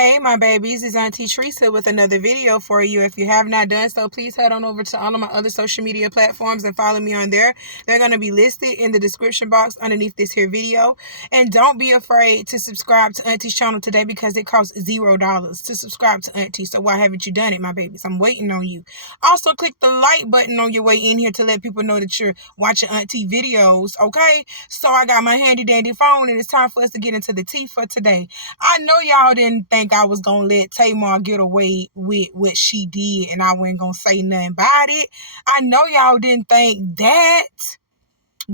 Hey, my babies, it's Auntie Trice with another video for you. If you have not done so, please head on over to all of my other social media platforms and follow me on there. They're going to be listed in the description box underneath this here video. And don't be afraid to subscribe to Auntie's channel today because it costs $0 to subscribe to Auntie. So why haven't you done it, my babies? I'm waiting on you. Also, click the like button on your way in here to let people know that you're watching Auntie videos, okay? So I got my handy dandy phone and it's time for us to get into the tea for today. I know y'all didn't think I was going to let Tamar get away with what she did and I wasn't going to say nothing about it. I know y'all didn't think that.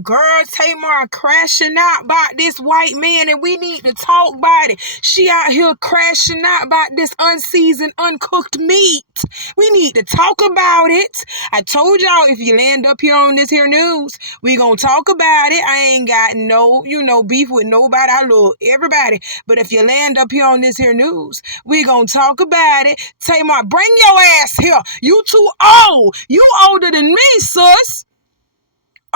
Girl, Tamar crashing out about this white man and we need to talk about it. She out here crashing out about this unseasoned, uncooked meat. We need to talk about it. I told y'all if you land up here on this here news, we gonna talk about it. I ain't got no, beef with nobody. I love everybody. But if you land up here on this here news, we gonna talk about it. Tamar, bring your ass here. You too old. You older than me, sus.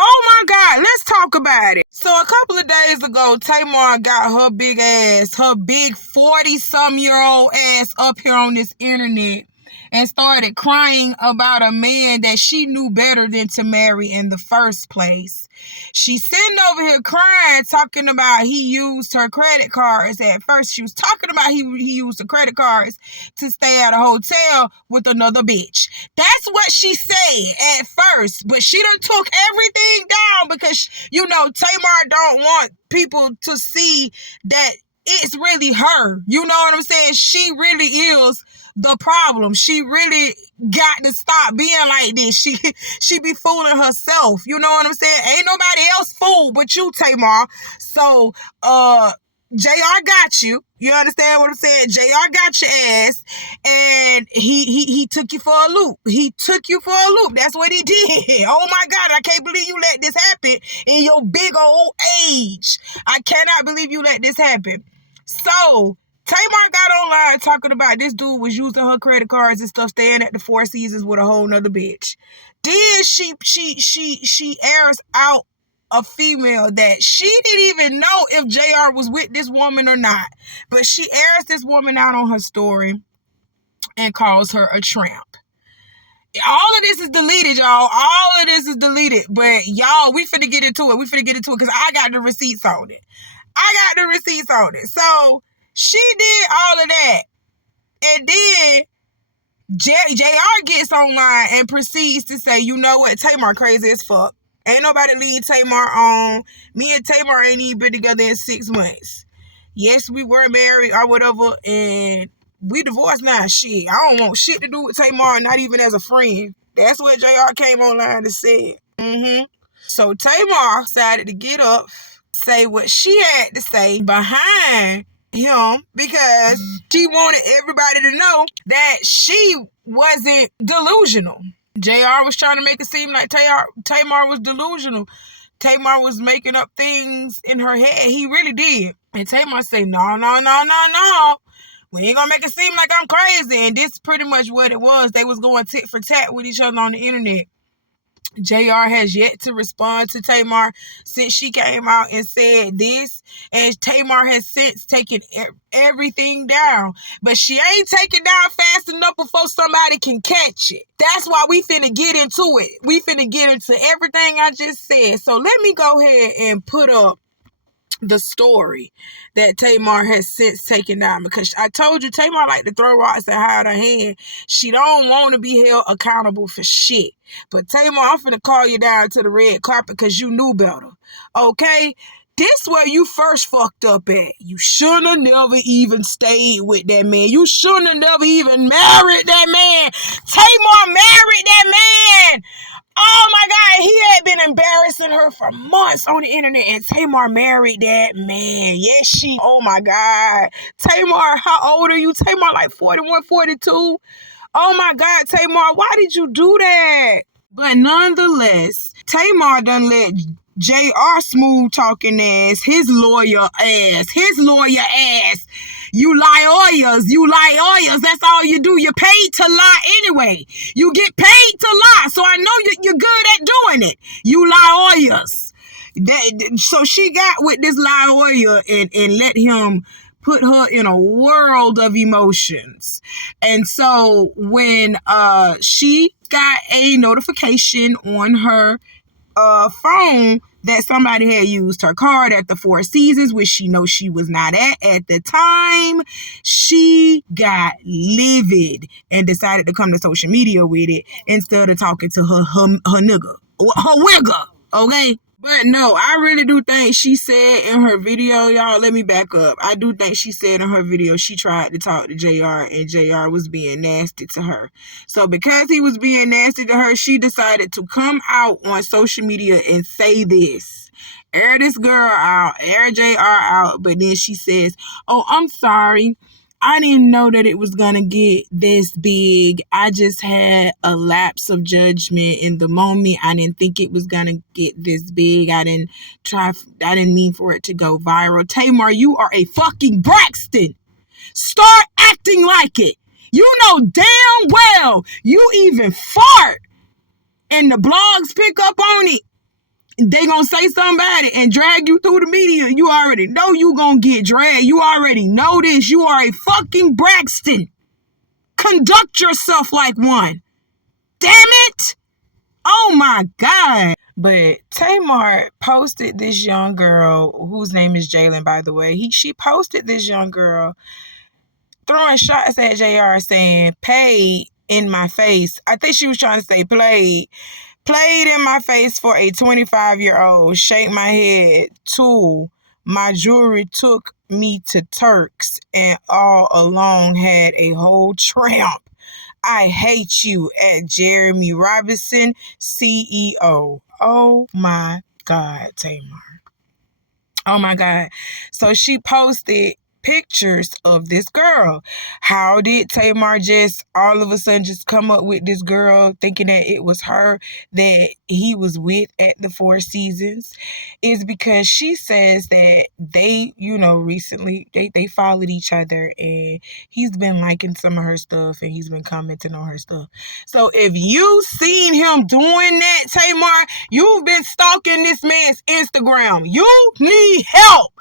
Oh my God, let's talk about it. So a couple of days ago, Tamar got her big ass, her big 40-some-year-old ass up here on this internet and started crying about a man that she knew better than to marry in the first place. She's sitting over here crying, talking about he used her credit cards. At first, she was talking about he used the credit cards to stay at a hotel with another bitch. That's what she said at first, but she done took everything down because, Tamar don't want people to see that it's really her. You know what I'm saying? She really is the problem. She really got to stop being like this. She be fooling herself. You know what I'm saying? Ain't nobody else fool but you, Tamar. So, JR got you. You understand what I'm saying? JR got your ass, and he took you for a loop. He took you for a loop. That's what he did. Oh my God, I can't believe you let this happen in your big old age. I cannot believe you let this happen. So, Tamar got online talking about this dude was using her credit cards and stuff, staying at the Four Seasons with a whole nother bitch. Then she airs out a female that she didn't even know if JR was with this woman or not. But she airs this woman out on her story and calls her a tramp. All of this is deleted, y'all. All of this is deleted. But y'all, we finna get into it. Because I got the receipts on it. So she did all of that. And then JR gets online and proceeds to say, you know what? Tamar crazy as fuck. Ain't nobody leave Tamar on. Me and Tamar ain't even been together in 6 months. Yes, we were married or whatever, and we divorced now. Shit, I don't want shit to do with Tamar, not even as a friend. That's what JR came online and said. So Tamar decided to get up, say what she had to say behind him because she wanted everybody to know that she wasn't delusional. JR was trying to make it seem like Tamar was delusional. Tamar was making up things in her head. He really did. And Tamar said, no. We ain't gonna make it seem like I'm crazy. And this is pretty much what it was. They was going tit for tat with each other on the internet. JR has yet to respond to Tamar since she came out and said this, and Tamar has since taken everything down, but she ain't taking down fast enough before somebody can catch it. That's why we finna get into it. We finna get into everything I just said. So let me go ahead and put up the story that Tamar has since taken down, because I told you Tamar like to throw rocks and hide her hand. She don't want to be held accountable for shit. But Tamar, I'm finna call you down to the red carpet because you knew better. Okay? This where you first fucked up at. You shouldn't have never even stayed with that man. You shouldn't have never even married that man. Tamar married that man. Oh my God, he had been embarrassing her for months on the internet, and Tamar married that man. Yes, oh my God. Tamar, how old are you? Tamar like 41, 42. Oh my God, Tamar, why did you do that? But nonetheless, Tamar done let JR smooth talking ass, his lawyer ass. You liars. That's all you do. You're paid to lie anyway. You get paid to lie. So I know you're good at doing it. You liars. So she got with this lawyer and let him put her in a world of emotions. And so when she got a notification on her phone that somebody had used her card at the Four Seasons, which she knows she was not at the time, she got livid and decided to come to social media with it instead of talking to her nigga, her wigger, okay? But no, I really do think she said in her video, y'all, let me back up. I do think she said in her video she tried to talk to JR and JR was being nasty to her. So because he was being nasty to her, she decided to come out on social media and say this. Air this girl out, air JR out, but then she says, oh, I'm sorry. I didn't know that it was going to get this big. I just had a lapse of judgment in the moment. I didn't think it was going to get this big. I didn't mean for it to go viral. Tamar, you are a fucking Braxton. Start acting like it. You know damn well you even fart and the blogs pick up on it. They gonna say something about it and drag you through the media. You already know you gonna get dragged. You already know this. You are a fucking Braxton. Conduct yourself like one. Damn it! Oh my God. But Tamar posted this young girl, whose name is Jalen, by the way. She posted this young girl throwing shots at JR saying, paid in my face. I think she was trying to say played in my face for a 25-year-old. Shake my head. Tool. My jewelry took me to Turks and all along had a whole tramp. I hate you at Jeremy Robinson, CEO. Oh my God, Tamar. Oh my God. So she posted pictures of this girl. How did Tamar just all of a sudden just come up with this girl thinking that it was her that he was with at the Four Seasons? Is because she says that they, recently they followed each other and he's been liking some of her stuff and he's been commenting on her stuff. So if you seen him doing that, Tamar, you've been stalking this man's Instagram. You need help.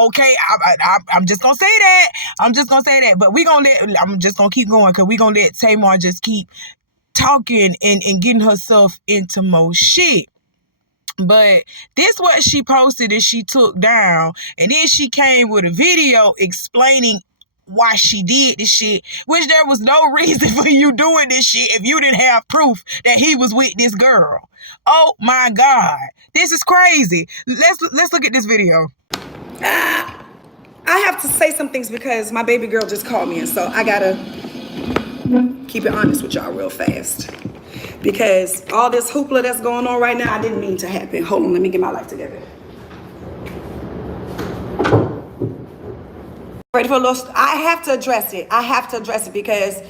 Okay, I'm just gonna say that. But I'm just gonna keep going because we're gonna let Tamar just keep talking and getting herself into more shit. But this what she posted and she took down. And then she came with a video explaining why she did this shit, which there was no reason for you doing this shit if you didn't have proof that he was with this girl. Oh my God. This is crazy. Let's look at this video. I have to say some things because my baby girl just called me, and so I gotta keep it honest with y'all real fast. Because all this hoopla that's going on right now, I didn't mean to happen. Hold on, let me get my life together. Ready for a little? I have to address it because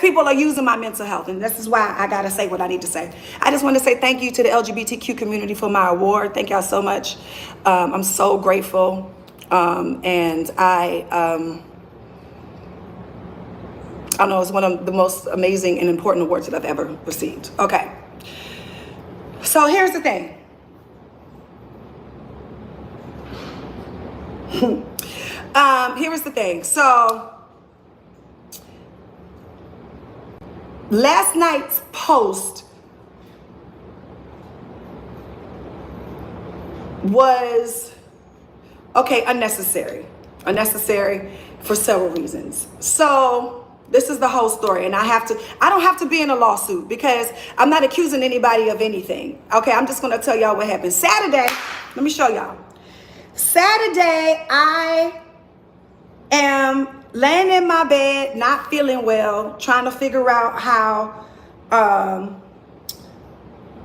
people are using my mental health, and this is why I gotta say what I need to say. I just want to say thank you to the LGBTQ community for my award. Thank y'all so much. I'm so grateful, and I don't know, it's one of the most amazing and important awards that I've ever received. Okay, so here's the thing. Here's the thing. So last night's post was, unnecessary for several reasons. So this is the whole story, and I don't have to be in a lawsuit because I'm not accusing anybody of anything. Okay, I'm just gonna tell y'all what happened. Saturday, let me show y'all. Saturday, I am laying in my bed, not feeling well, trying to figure out how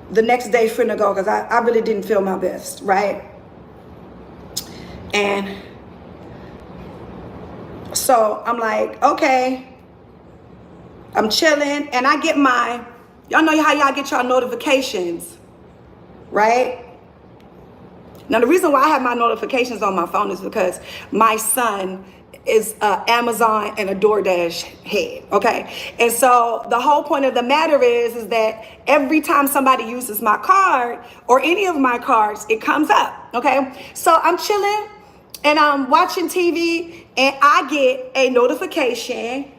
the next day finna go, because I really didn't feel my best, right? And so I'm like, okay, I'm chilling, and I get y'all know how y'all get y'all notifications, right? Now, the reason why I have my notifications on my phone is because my son is Amazon and a DoorDash head, okay? And so the whole point of the matter is that every time somebody uses my card or any of my cards, it comes up, okay? So I'm chilling, And I'm watching TV and I get a notification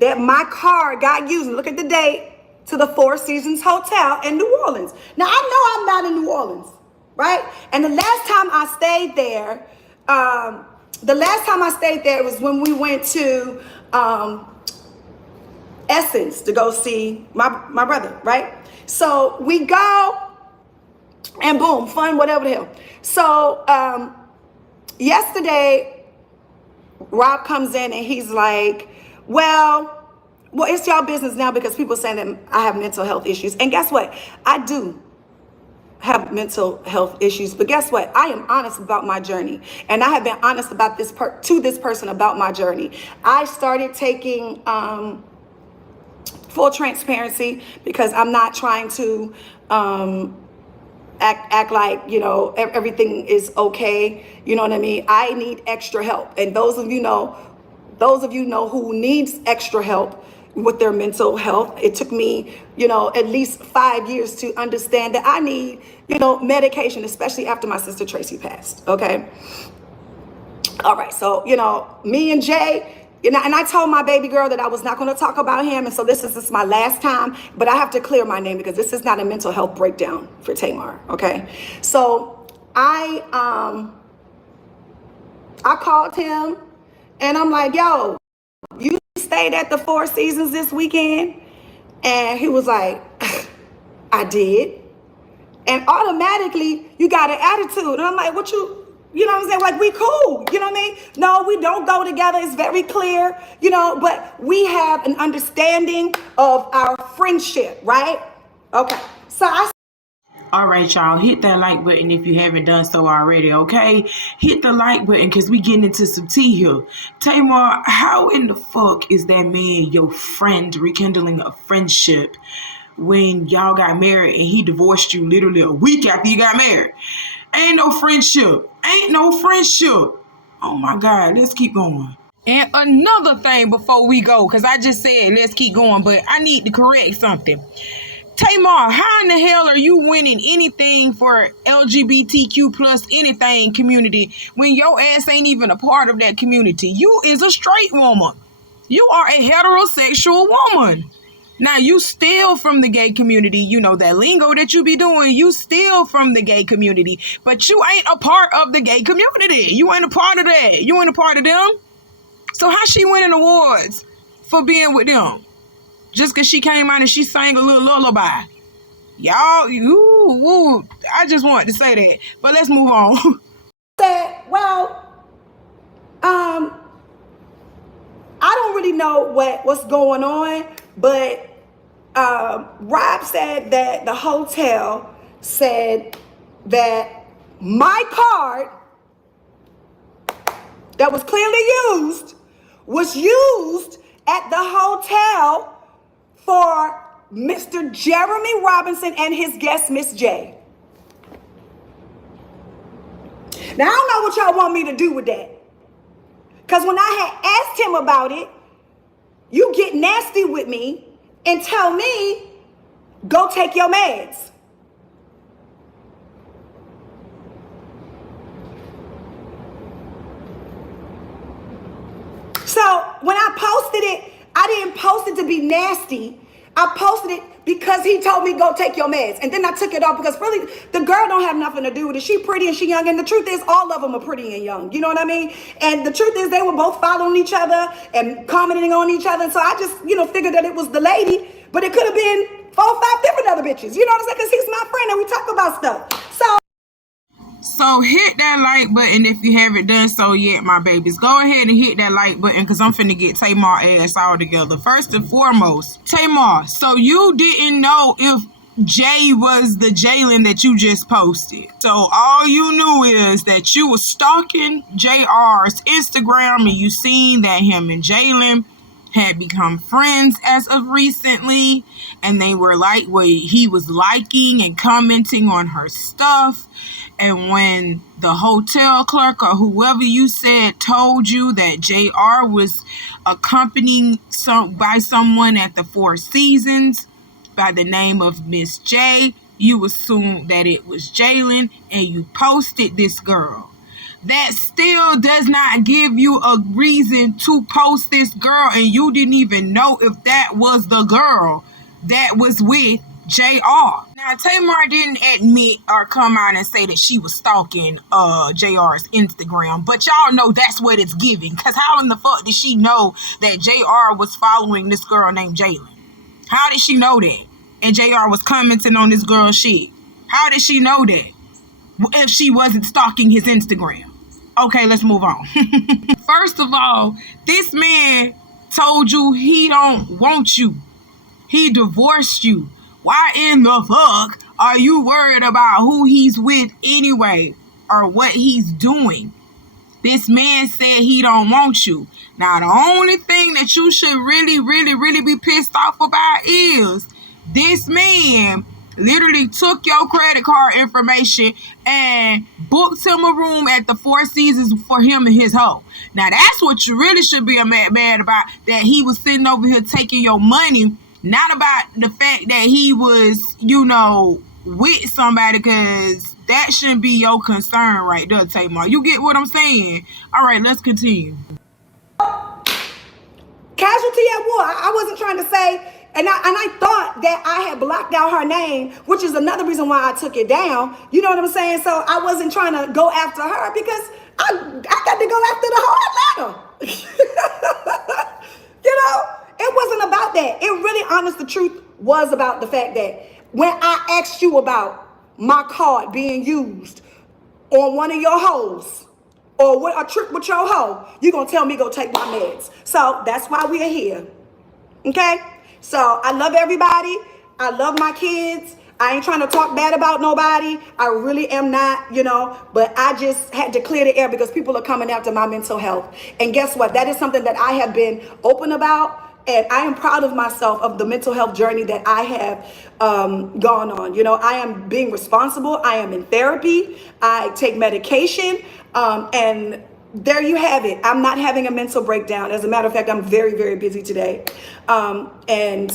that my car got used. Look at the date, to the Four Seasons Hotel in New Orleans. Now I know I'm not in New Orleans, right? And the last time I stayed there, was when we went to Essence to go see my brother, right? So we go and boom, fun, whatever the hell. So yesterday, Rob comes in and he's like, well, it's y'all business now because people saying that I have mental health issues. And guess what? I do have mental health issues, but guess what? I am honest about my journey. And I have been honest about this to this person about my journey. I started taking full transparency because I'm not trying to act like, you know, everything is okay. You know what I mean? I need extra help. And those of you know who needs extra help with their mental health. It took me, you know, at least 5 years to understand that I need, you know, medication, especially after my sister Tracy passed. Okay. All right. So, you know, me and Jay, you know, and I told my baby girl that I was not going to talk about him. And so this is my last time, but I have to clear my name because this is not a mental health breakdown for Tamar. Okay. So I called him and I'm like, yo, you stayed at the Four Seasons this weekend? And he was like, I did. And automatically you got an attitude. And I'm like, you know what I'm saying? Like, we cool, you know what I mean? No, we don't go together. It's very clear, you know, but we have an understanding of our friendship, right? Okay. So all right, y'all, hit that like button if you haven't done so already, okay? Hit the like button because we getting into some tea here. Tamar, how in the fuck is that man your friend, rekindling a friendship when y'all got married and he divorced you literally a week after you got married? Ain't no friendship. Ain't no friendship. Oh my God, let's keep going. And another thing before we go, because I just said let's keep going, but I need to correct something. Tamar, how in the hell are you winning anything for LGBTQ plus anything community when your ass ain't even a part of that community? You is a straight woman. You are a heterosexual woman. Now, you steal from the gay community. You know, that lingo that you be doing, you steal from the gay community. But you ain't a part of the gay community. You ain't a part of that. You ain't a part of them. So how she winning awards for being with them? Just because she came out and she sang a little lullaby. Y'all, I just wanted to say that. But let's move on. Said, well, I don't really know what's going on, but Rob said that the hotel said that my card that was clearly was used at the hotel for Mr. Jeremy Robinson and his guest, Miss J. Now, I don't know what y'all want me to do with that. Because when I had asked him about it, you get nasty with me and tell me, go take your meds. So when I posted it, I didn't post it to be nasty. I posted it because he told me go take your meds. And then I took it off because really the girl don't have nothing to do with it. She pretty and she young. And the truth is all of them are pretty and young. You know what I mean? And the truth is they were both following each other and commenting on each other. And so I just, you know, figured that it was the lady, but it could have been 4 or 5 different other bitches. You know what I'm saying? Because he's my friend and we talk about stuff. So hit that like button if you haven't done so yet, my babies. Go ahead and hit that like button because I'm finna get Tamar ass all together. First and foremost, Tamar, so you didn't know if Jay was the Jalen that you just posted. So all you knew is that you were stalking JR's Instagram and you seen that him and Jalen had become friends as of recently, and they were like, well, he was liking and commenting on her stuff. And when the hotel clerk or whoever you said told you that JR was accompanied by someone at the Four Seasons by the name of Miss J, you assumed that it was Jalen and you posted this girl. that still does not give you a reason to post this girl, and you didn't even know if that was the girl that was with JR. Now, Tamar didn't admit or come out and say that she was stalking JR's Instagram, but y'all know that's what it's giving. Because how in the fuck did she know that JR was following this girl named Jalen? How did she know that? And JR was commenting on this girl's shit. How did she know that if she wasn't stalking his Instagram? Okay, let's move on. First of all, this man told you he don't want you. He divorced you. Why in the fuck are you worried about who he's with anyway, or what he's doing? This man said he don't want you. Now, the only thing that you should really be pissed off about is this man literally took your credit card information and booked him a room at the Four Seasons for him and his hoe. Now, that's what you really should be mad about, that he was sitting over here taking your money, not about the fact that he was, with somebody, because that shouldn't be your concern right there, Tamar. You get what I'm saying? All right, let's continue. Casualty at war. I wasn't trying to say, and I thought that I had blocked out her name, which is another reason why I took it down. You know what I'm saying? So I wasn't trying to go after her because I got to go after the whole Atlanta. It wasn't about that. It really, honest, the truth was about the fact that when I asked you about my card being used on one of your hoes, or with a trip with your hoe, you're going to tell me go take my meds. So that's why we're here. Okay? So I love everybody. I love my kids. I ain't trying to talk bad about nobody. I really am not, but I just had to clear the air because people are coming after my mental health. And guess what? That is something that I have been open about. And I am proud of myself, of the mental health journey that I have gone on. I am being responsible. I am in therapy. I take medication. And there you have it. I'm not having a mental breakdown. As a matter of fact, I'm very busy today. And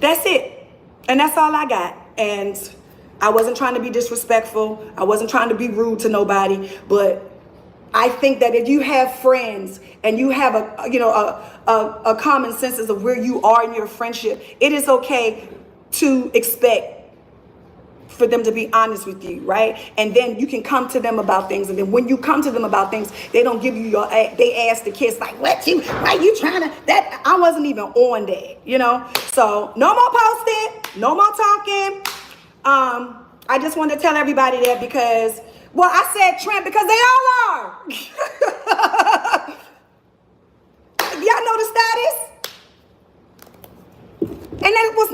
that's it. And that's all I got. And I wasn't trying to be disrespectful. I wasn't trying to be rude to nobody. But I think that if you have friends and you have a common sense of where you are in your friendship, it is okay to expect for them to be honest with you, right? And then you can come to them about things. And then when you come to them about things, they don't give you they ask the kiss like, why you trying to, that I wasn't even on that, So no more posting, no more talking. I just wanted to tell everybody that because, well, I said Trent because they all are. Y'all know the status? And it was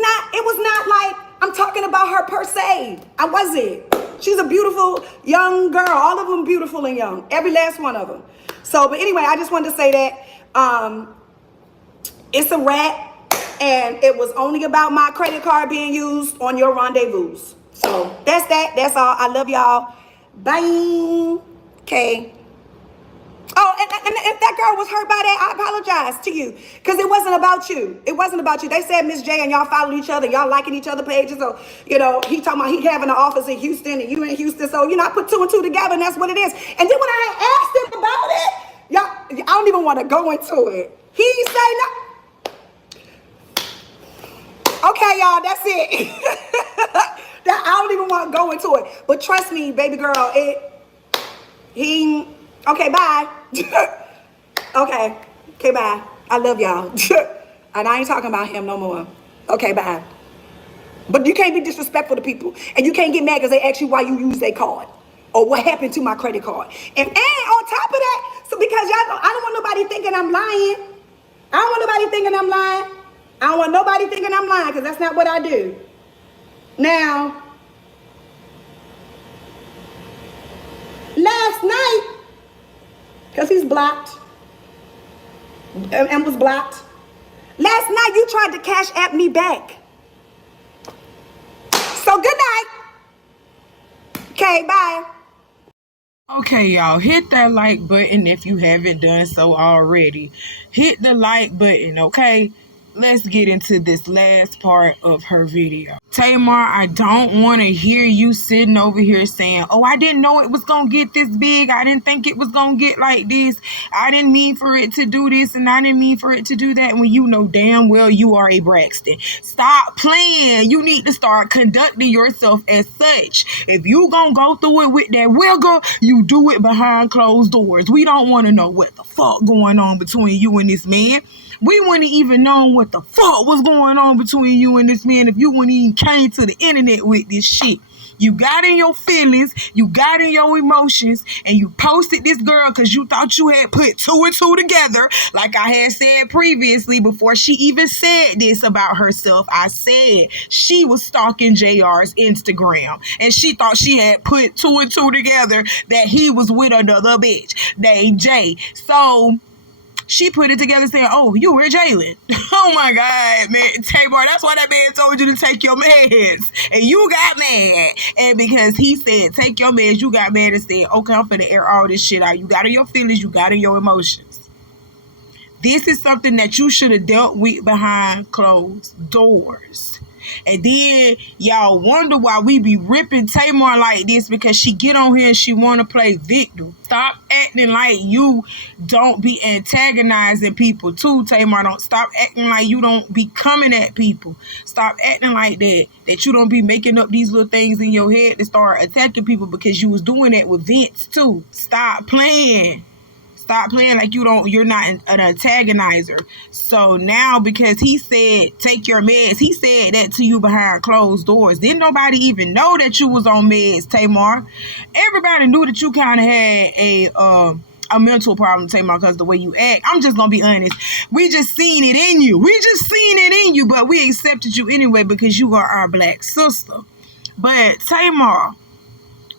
not like I'm talking about her per se. I wasn't. She's a beautiful young girl. All of them beautiful and young. Every last one of them. So, but anyway, I just wanted to say that it's a wrap. And it was only about my credit card being used on your rendezvous. So that's that. That's all. I love y'all. Bye. Okay. Oh, and if that girl was hurt by that, I apologize to you. Because it wasn't about you. It wasn't about you. They said Miss J and y'all followed each other. Y'all liking each other pages. So, he talking about he having an office in Houston and you in Houston. So, I put two and two together and that's what it is. And then when I asked him about it, I don't even want to go into it. He say no. Okay, y'all, that's it. I don't even want to go into it. But trust me, baby girl, okay, bye. Okay, bye. I love y'all. And I ain't talking about him no more. Okay, bye. But you can't be disrespectful to people. And you can't get mad because they ask you why you use their card. Or what happened to my credit card. And on top of that, so because y'all know, I don't want nobody thinking I'm lying. I don't want nobody thinking I'm lying. I don't want nobody thinking I'm lying because that's not what I do. Now, last night, because he's blocked and was blocked. Last night, you tried to cash app me back. So good night. Okay, bye. Okay, y'all, hit that like button if you haven't done so already. Hit the like button, okay? let's get into this last part of her video. Tamar, I don't want to hear you sitting over here saying, oh, I didn't know it was going to get this big. I didn't think it was going to get like this. I didn't mean for it to do this and I didn't mean for it to do that, when you know damn well you are a Braxton. Stop playing. You need to start conducting yourself as such. If you going to go through it with that wiggle, you do it behind closed doors. We don't want to know what the fuck going on between you and this man. We wouldn't even know what the fuck was going on between you and this man if you wouldn't even came to the internet with this shit. You got in your feelings, you got in your emotions, and you posted this girl because you thought you had put two and two together. Like I had said previously, before she even said this about herself, I said she was stalking JR's Instagram and she thought she had put two and two together that he was with another bitch named Jay. So she put it together saying, oh, you were Jalen. Oh my God, man. Tamar, that's why that man told you to take your meds. And you got mad. And because he said, take your meds, you got mad and said, okay, I'm finna air all this shit out. You got in your feelings, you got in your emotions. This is something that you should have dealt with behind closed doors. And then y'all wonder why we be ripping Tamar like this, because she get on here and she want to play victim. Stop acting like you don't be antagonizing people too, Tamar. Don't stop acting like you don't be coming at people. Stop acting like that you don't be making up these little things in your head to start attacking people, because you was doing that with Vince too. Stop playing. Stop playing like you're not an antagonizer. So now, because he said take your meds, he said that to you behind closed doors. Didn't nobody even know that you was on meds, Tamar. Everybody knew that you kind of had a mental problem, Tamar, because the way you act. I'm just gonna be honest. We just seen it in you. But we accepted you anyway because you are our black sister. But Tamar,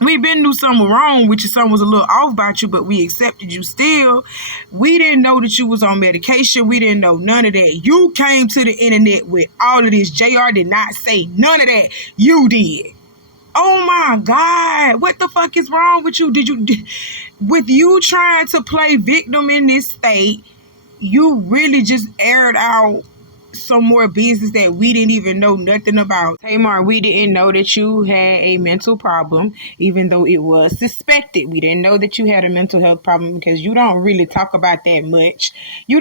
we been do something wrong with you, something was a little off about you, but we accepted you still. We didn't know that you was on medication. We didn't know none of that. You came to the internet with all of this. JR did not say none of that. You did. Oh my God. What the fuck is wrong with you? With you trying to play victim in this state, you really just aired out some more business that we didn't even know nothing about. Tamar, we didn't know that you had a mental problem, even though it was suspected. We didn't know that you had a mental health problem because you don't really talk about that much. You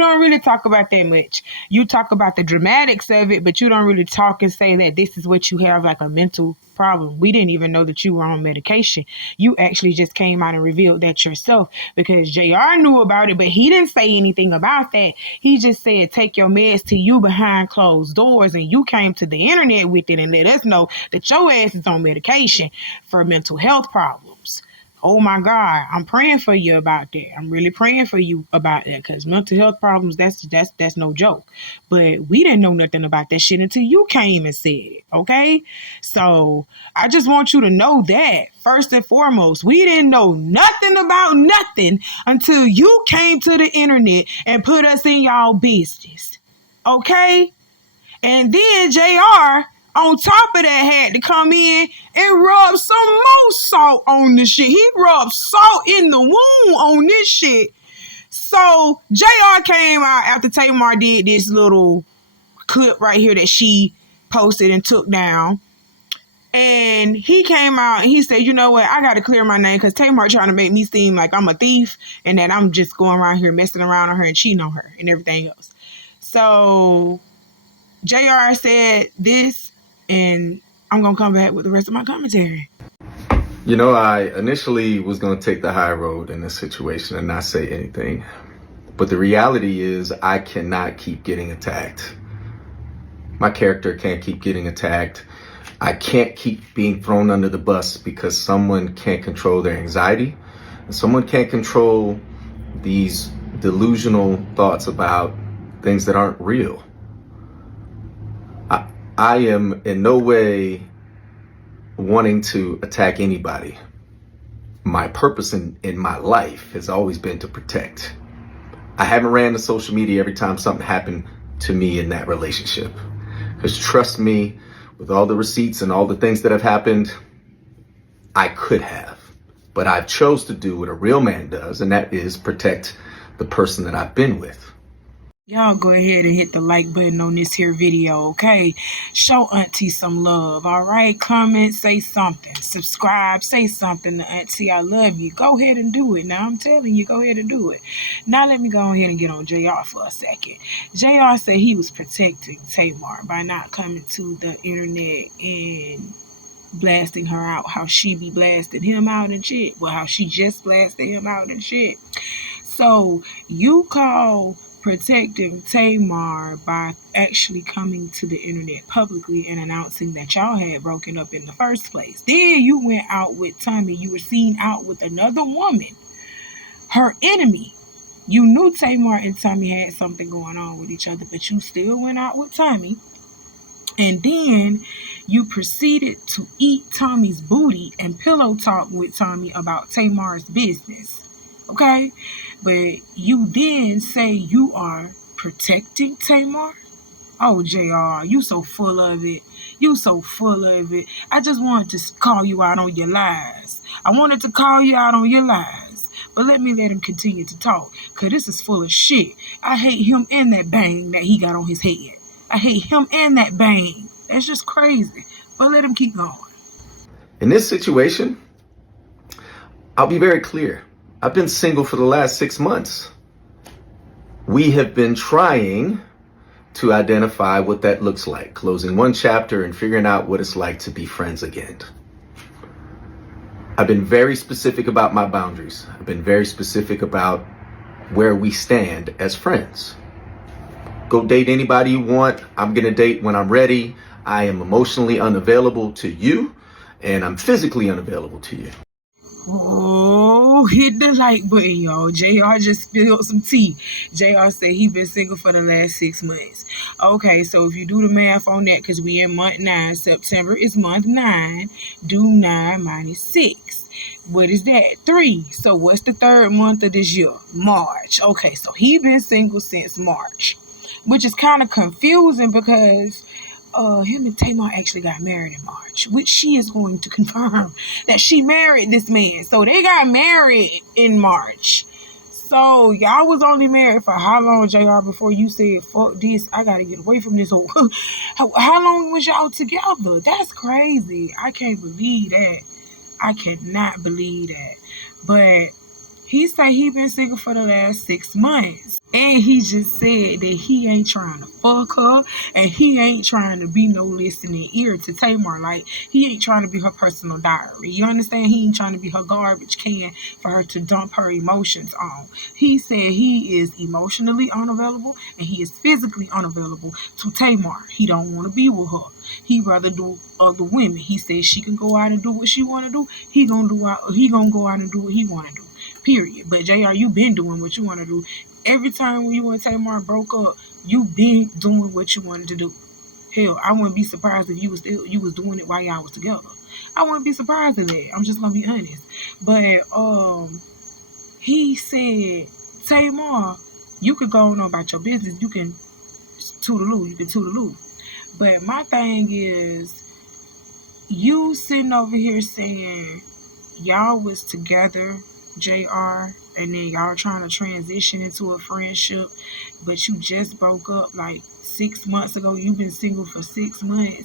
talk about the dramatics of it, but you don't really talk and say that this is what you have, like a mental problem. We didn't even know that you were on medication. You actually just came out and revealed that yourself, because JR knew about it, but he didn't say anything about that. He just said take your meds to you behind closed doors, and you came to the internet with it and let us know that your ass is on medication for mental health problems. Oh my God, I'm praying for you about that. I'm really praying for you about that, because mental health problems, that's no joke. But we didn't know nothing about that shit until you came and said it, okay? So I just want you to know that, first and foremost, we didn't know nothing about nothing until you came to the internet and put us in y'all business, okay? And then JR, on top of that, had to come in and rub some more salt on the shit. He rubbed salt in the wound on this shit. So JR came out after Tamar did this little clip right here that she posted and took down. And he came out and he said, you know what, I got to clear my name because Tamar trying to make me seem like I'm a thief and that I'm just going around here messing around on her and cheating on her and everything else. So JR said this, and I'm going to come back with the rest of my commentary. You know, I initially was going to take the high road in this situation and not say anything. But the reality is I cannot keep getting attacked. My character can't keep getting attacked. I can't keep being thrown under the bus because someone can't control their anxiety. And someone can't control these delusional thoughts about things that aren't real. I am in no way wanting to attack anybody. My purpose in my life has always been to protect. I haven't ran to social media every time something happened to me in that relationship. Because trust me, with all the receipts and all the things that have happened, I could have. But I chose to do what a real man does, and that is protect the person that I've been with. Y'all go ahead and hit the like button on this here video, okay? Show Auntie some love, all right? Comment, say something. Subscribe, say something to Auntie. I love you. Go ahead and do it. Now, I'm telling you, go ahead and do it. Now, let me go ahead and get on JR for a second. JR said he was protecting Tamar by not coming to the internet and blasting her out how she be blasting him out and shit. Well, how she just blasted him out and shit. So you call protecting Tamar by actually coming to the internet publicly and announcing that y'all had broken up in the first place. Then you went out with Tommy. You were seen out with another woman, her enemy. You knew Tamar and Tommy had something going on with each other, but you still went out with Tommy. And then you proceeded to eat Tommy's booty and pillow talk with Tommy about Tamar's business. Okay? But you then say you are protecting Tamar? Oh, JR, you so full of it. You so full of it. I just wanted to call you out on your lies. I wanted to call you out on your lies. But let him continue to talk, because this is full of shit. I hate him and that bang that he got on his head. I hate him and that bang. That's just crazy. But let him keep going. In this situation, I'll be very clear. I've been single for the last 6 months. We have been trying to identify what that looks like, closing one chapter and figuring out what it's like to be friends again. I've been very specific about my boundaries. I've been very specific about where we stand as friends. Go date anybody you want. I'm going to date when I'm ready. I am emotionally unavailable to you, and I'm physically unavailable to you. Oh, hit the like button, y'all. JR just spilled some tea. JR said he been single for the last 6 months. Okay, so if you do the math on that, because we in month 9, September is month 9, do 9 minus 6. What is that? 3. So what's the third month of this year? March. Okay, so he been single since March, which is kind of confusing because him and Tamar actually got married in March, which she is going to confirm that she married this man. So they got married in March. So y'all was only married for how long, JR, before you said, fuck this, I gotta get away from this whole... how long was y'all together? That's crazy. I can't believe that. I cannot believe that. But he said he been single for the last 6 months. And he just said that he ain't trying to fuck her. And he ain't trying to be no listening ear to Tamar. Like, he ain't trying to be her personal diary. You understand? He ain't trying to be her garbage can for her to dump her emotions on. He said he is emotionally unavailable and he is physically unavailable to Tamar. He don't want to be with her. He rather do other women. He said she can go out and do what she want to do. He gonna go out and do what he want to do. Period. But JR, you been doing what you want to do. Every time when you and Tamar broke up, you been doing what you wanted to do. Hell, I wouldn't be surprised if you was doing it while y'all was together. I wouldn't be surprised at that. I'm just gonna be honest. But he said, Tamar, you could go on about your business. You can toodaloo. But my thing is, you sitting over here saying y'all was together, JR, and then y'all trying to transition into a friendship, but you just broke up like 6 months ago. You've been single for 6 months.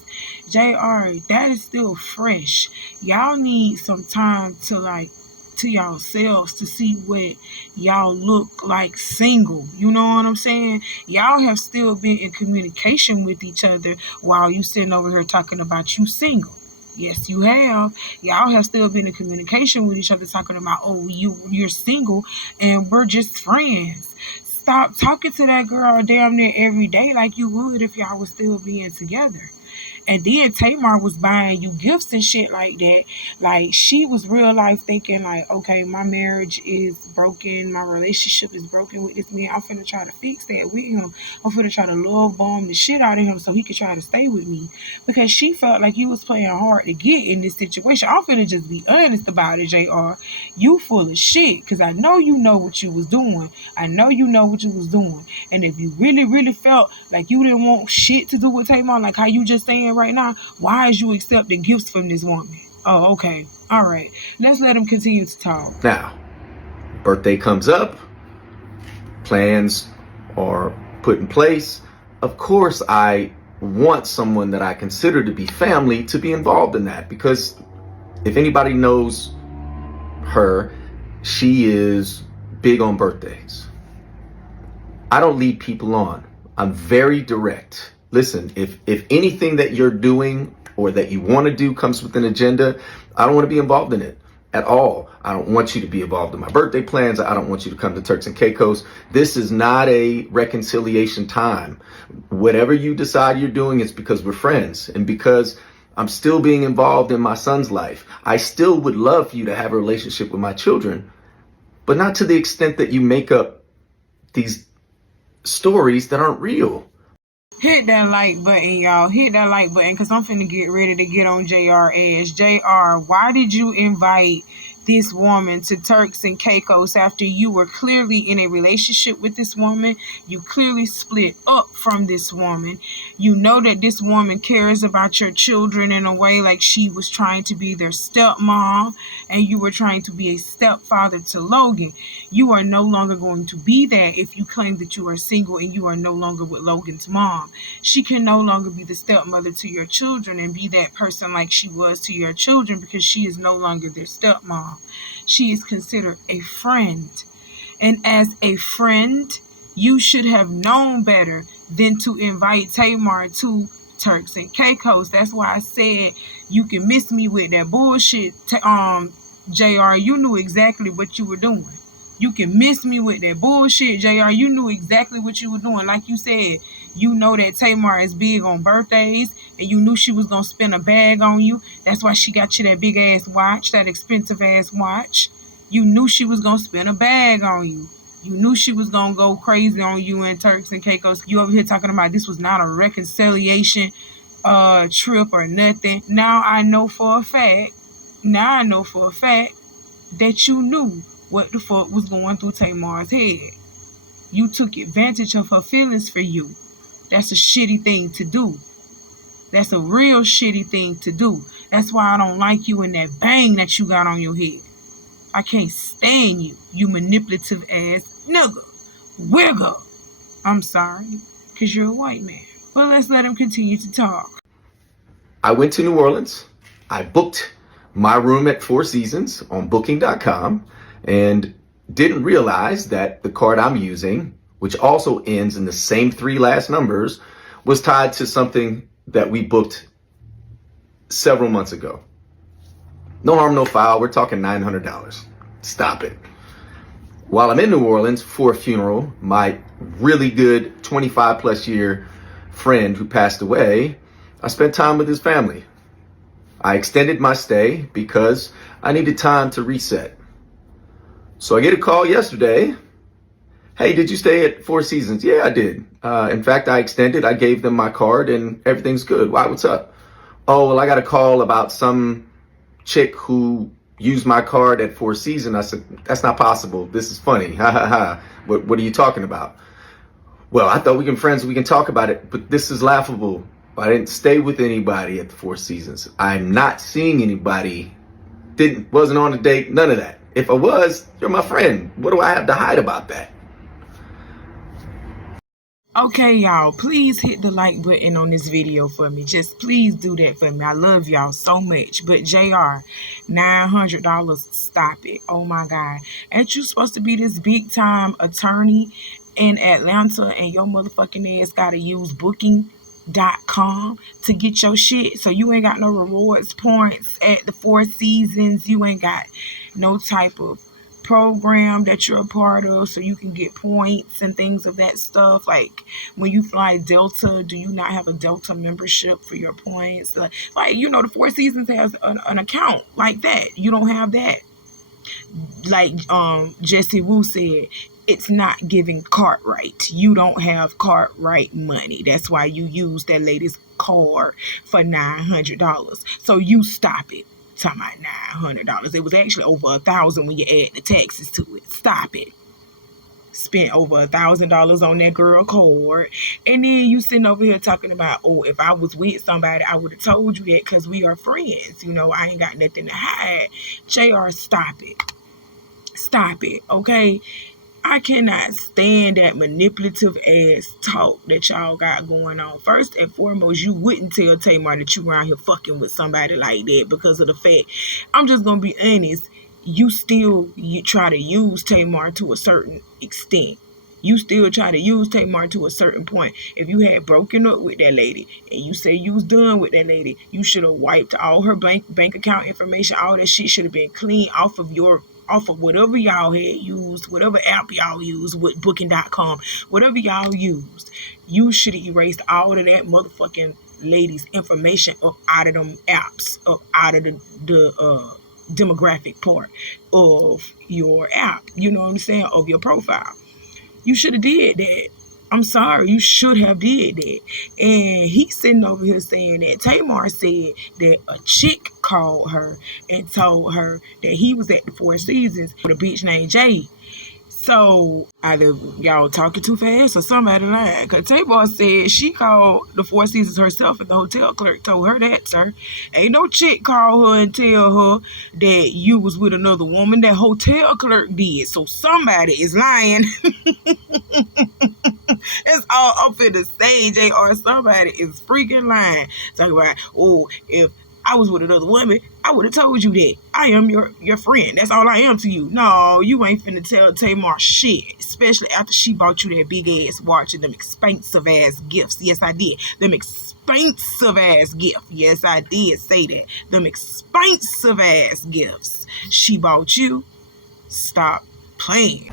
JR, that is still fresh. Y'all need some time to yourselves to see what y'all look like single. You know what I'm saying? Y'all have still been in communication with each other while you sitting over here talking about you single. Yes, you have. Y'all have still been in communication with each other talking about, oh, you're single and we're just friends. Stop talking to that girl damn near every day like you would if y'all was still being together. And then Tamar was buying you gifts and shit like that. Like, she was real life thinking like, okay, my marriage is broken. My relationship is broken with this man. I'm finna try to fix that with him. I'm finna try to love bomb the shit out of him so he could try to stay with me. Because she felt like you was playing hard to get in this situation. I'm finna just be honest about it, JR. You full of shit. Because I know you know what you was doing. And if you really, really felt like you didn't want shit to do with Tamar, like how you just saying right now, why is you accepting gifts from this woman? Oh, okay. All right. Let's let him continue to talk. Now, birthday comes up, plans are put in place, of course I want someone that I consider to be family to be involved in that, because if anybody knows her, she is big on birthdays. I don't lead people on. I'm very direct. Listen, if anything that you're doing or that you want to do comes with an agenda, I don't want to be involved in it at all. I don't want you to be involved in my birthday plans. I don't want you to come to Turks and Caicos. This is not a reconciliation time. Whatever you decide you're doing, it's because we're friends and because I'm still being involved in my son's life. I still would love for you to have a relationship with my children, but not to the extent that you make up these stories that aren't real. Hit that like button, y'all. Hit that like button, because I'm finna get ready to get on JR ass. JR, why did you invite this woman to Turks and Caicos after you were clearly in a relationship with this woman? You clearly split up from this woman. You know that this woman cares about your children in a way like she was trying to be their stepmom, and you were trying to be a stepfather to Logan. You are no longer going to be that if you claim that you are single and you are no longer with Logan's mom. She can no longer be the stepmother to your children and be that person like she was to your children, because she is no longer their stepmom. She is considered a friend. And as a friend, you should have known better than to invite Tamar to Turks and Caicos. That's why I said you can miss me with that bullshit. JR, you knew exactly what you were doing. You can miss me with that bullshit, JR. You knew exactly what you were doing. Like you said, you know that Tamar is big on birthdays, and you knew she was going to spend a bag on you. That's why she got you that big-ass watch, that expensive-ass watch. You knew she was going to spend a bag on you. You knew she was going to go crazy on you in Turks and Caicos. You over here talking about this was not a reconciliation trip or nothing. Now I know for a fact that you knew what the fuck was going through Tamar's head. You took advantage of her feelings for you. That's a shitty thing to do. That's a real shitty thing to do. That's why I don't like you and that bang that you got on your head. I can't stand you, you manipulative ass nigga. Wiggle. I'm sorry, because you're a white man. But let's let him continue to talk. I went to New Orleans. I booked my room at Four Seasons on booking.com and didn't realize that the card I'm using, which also ends in the same three last numbers, was tied to something that we booked several months ago. No harm, no foul. We're talking $900. Stop it. While I'm in New Orleans for a funeral, my really good 25 plus year friend who passed away, I spent time with his family. I extended my stay because I needed time to reset. So I get a call yesterday. Hey, did you stay at Four Seasons? Yeah, I did. In fact, I extended. I gave them my card and everything's good. Why? What's up? Oh, well, I got a call about some chick who used my card at Four Seasons. I said, that's not possible. This is funny. Ha ha ha. What are you talking about? Well, I thought we can be friends. We can talk about it, but this is laughable. I didn't stay with anybody at the Four Seasons. I'm not seeing anybody. Wasn't on a date. None of that. If I was, you're my friend. What do I have to hide about that? Okay, y'all, please hit the like button on this video for me. Just please do that for me. I love y'all so much. But JR, $900, stop it. Oh my God. Ain't you supposed to be this big time attorney in Atlanta, and your motherfucking ass gotta use booking.com to get your shit? So you ain't got no rewards points at the Four Seasons. You ain't got no type of program that you're a part of so you can get points and things of that stuff. Like when you fly Delta, do you not have a Delta membership for your points? Like you know, the Four Seasons has an account like that. You don't have that. Like Jesse Wu said, it's not giving Cartwright. You don't have Cartwright money. That's why you use that lady's card for $900. So you stop it. Talking about $900. It was actually over $1,000 when you add the taxes to it. Stop it. Spent over $1,000 on that girl card, and then you sitting over here talking about, oh, if I was with somebody, I would have told you that because we are friends. You know, I ain't got nothing to hide. JR, stop it. Stop it, okay? I cannot stand that manipulative ass talk that y'all got going on. First and foremost, you wouldn't tell Tamar that you around here fucking with somebody like that because of the fact. I'm just gonna be honest. You try to use Tamar to a certain extent. You still try to use Tamar to a certain point. If you had broken up with that lady and you say you was done with that lady, you should have wiped all her bank account information. All that shit should have been clean off of whatever y'all had used, whatever app y'all used, with booking.com, whatever y'all used. You should have erased all of that motherfucking lady's information up out of them apps, up out of the demographic part of your app. You know what I'm saying? Of your profile. You should have did that. I'm sorry, you should have did that. And he's sitting over here saying that Tamar said that a chick called her and told her that he was at the Four Seasons with a bitch named Jay. So either y'all talking too fast or somebody lying. Because Tamar said she called the Four Seasons herself and the hotel clerk told her that, sir. Ain't no chick call her and tell her that you was with another woman. That hotel clerk did. So somebody is lying. It's all up in the stage, or somebody is freaking lying. Talking about, oh, if I was with another woman, I would have told you that. I am your friend. That's all I am to you. No, you ain't finna tell Tamar shit. Especially after she bought you that big ass watch and them expensive ass gifts. Yes, I did. Them expensive ass gifts. Yes, I did say that. Them expensive ass gifts she bought you. Stop playing.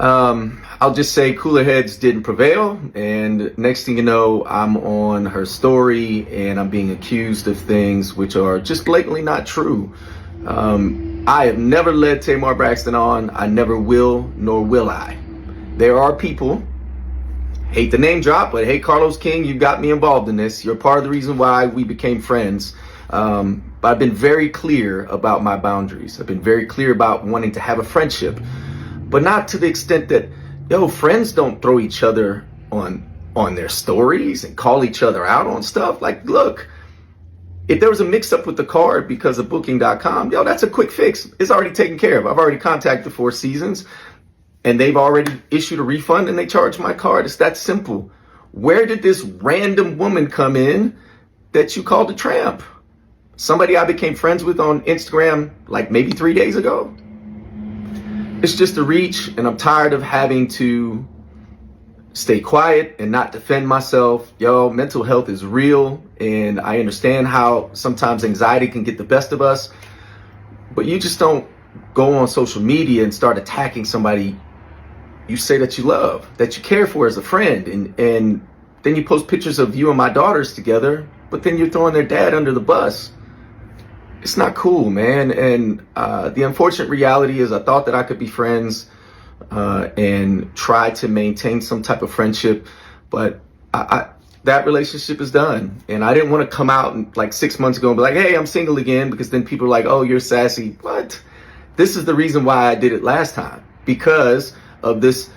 I'll just say cooler heads didn't prevail, and next thing you know, I'm on her story and I'm being accused of things which are just blatantly not true. I have never led Tamar Braxton on. I never will, nor will I. There are people, hate the name drop, but hey, Carlos King, you got me involved in this. You're part of the reason why we became friends. But I've been very clear about my boundaries. I've been very clear about wanting to have a friendship, but not to the extent that, friends don't throw each other on their stories and call each other out on stuff. Like, look, if there was a mix up with the card because of booking.com, that's a quick fix. It's already taken care of. I've already contacted the Four Seasons and they've already issued a refund and they charged my card. It's that simple. Where did this random woman come in that you called a tramp? Somebody I became friends with on Instagram like maybe 3 days ago? It's just a reach, and I'm tired of having to stay quiet and not defend myself. Mental health is real, and I understand how sometimes anxiety can get the best of us, but you just don't go on social media and start attacking somebody you say that you love, that you care for as a friend, and then you post pictures of you and my daughters together, but then you're throwing their dad under the bus. It's not cool, man. And the unfortunate reality is I thought that I could be friends and try to maintain some type of friendship, but that relationship is done. And I didn't want to come out and, like 6 months ago and be like, hey, I'm single again, because then people are like, oh, you're sassy. What? This is the reason why I did it last time, because of this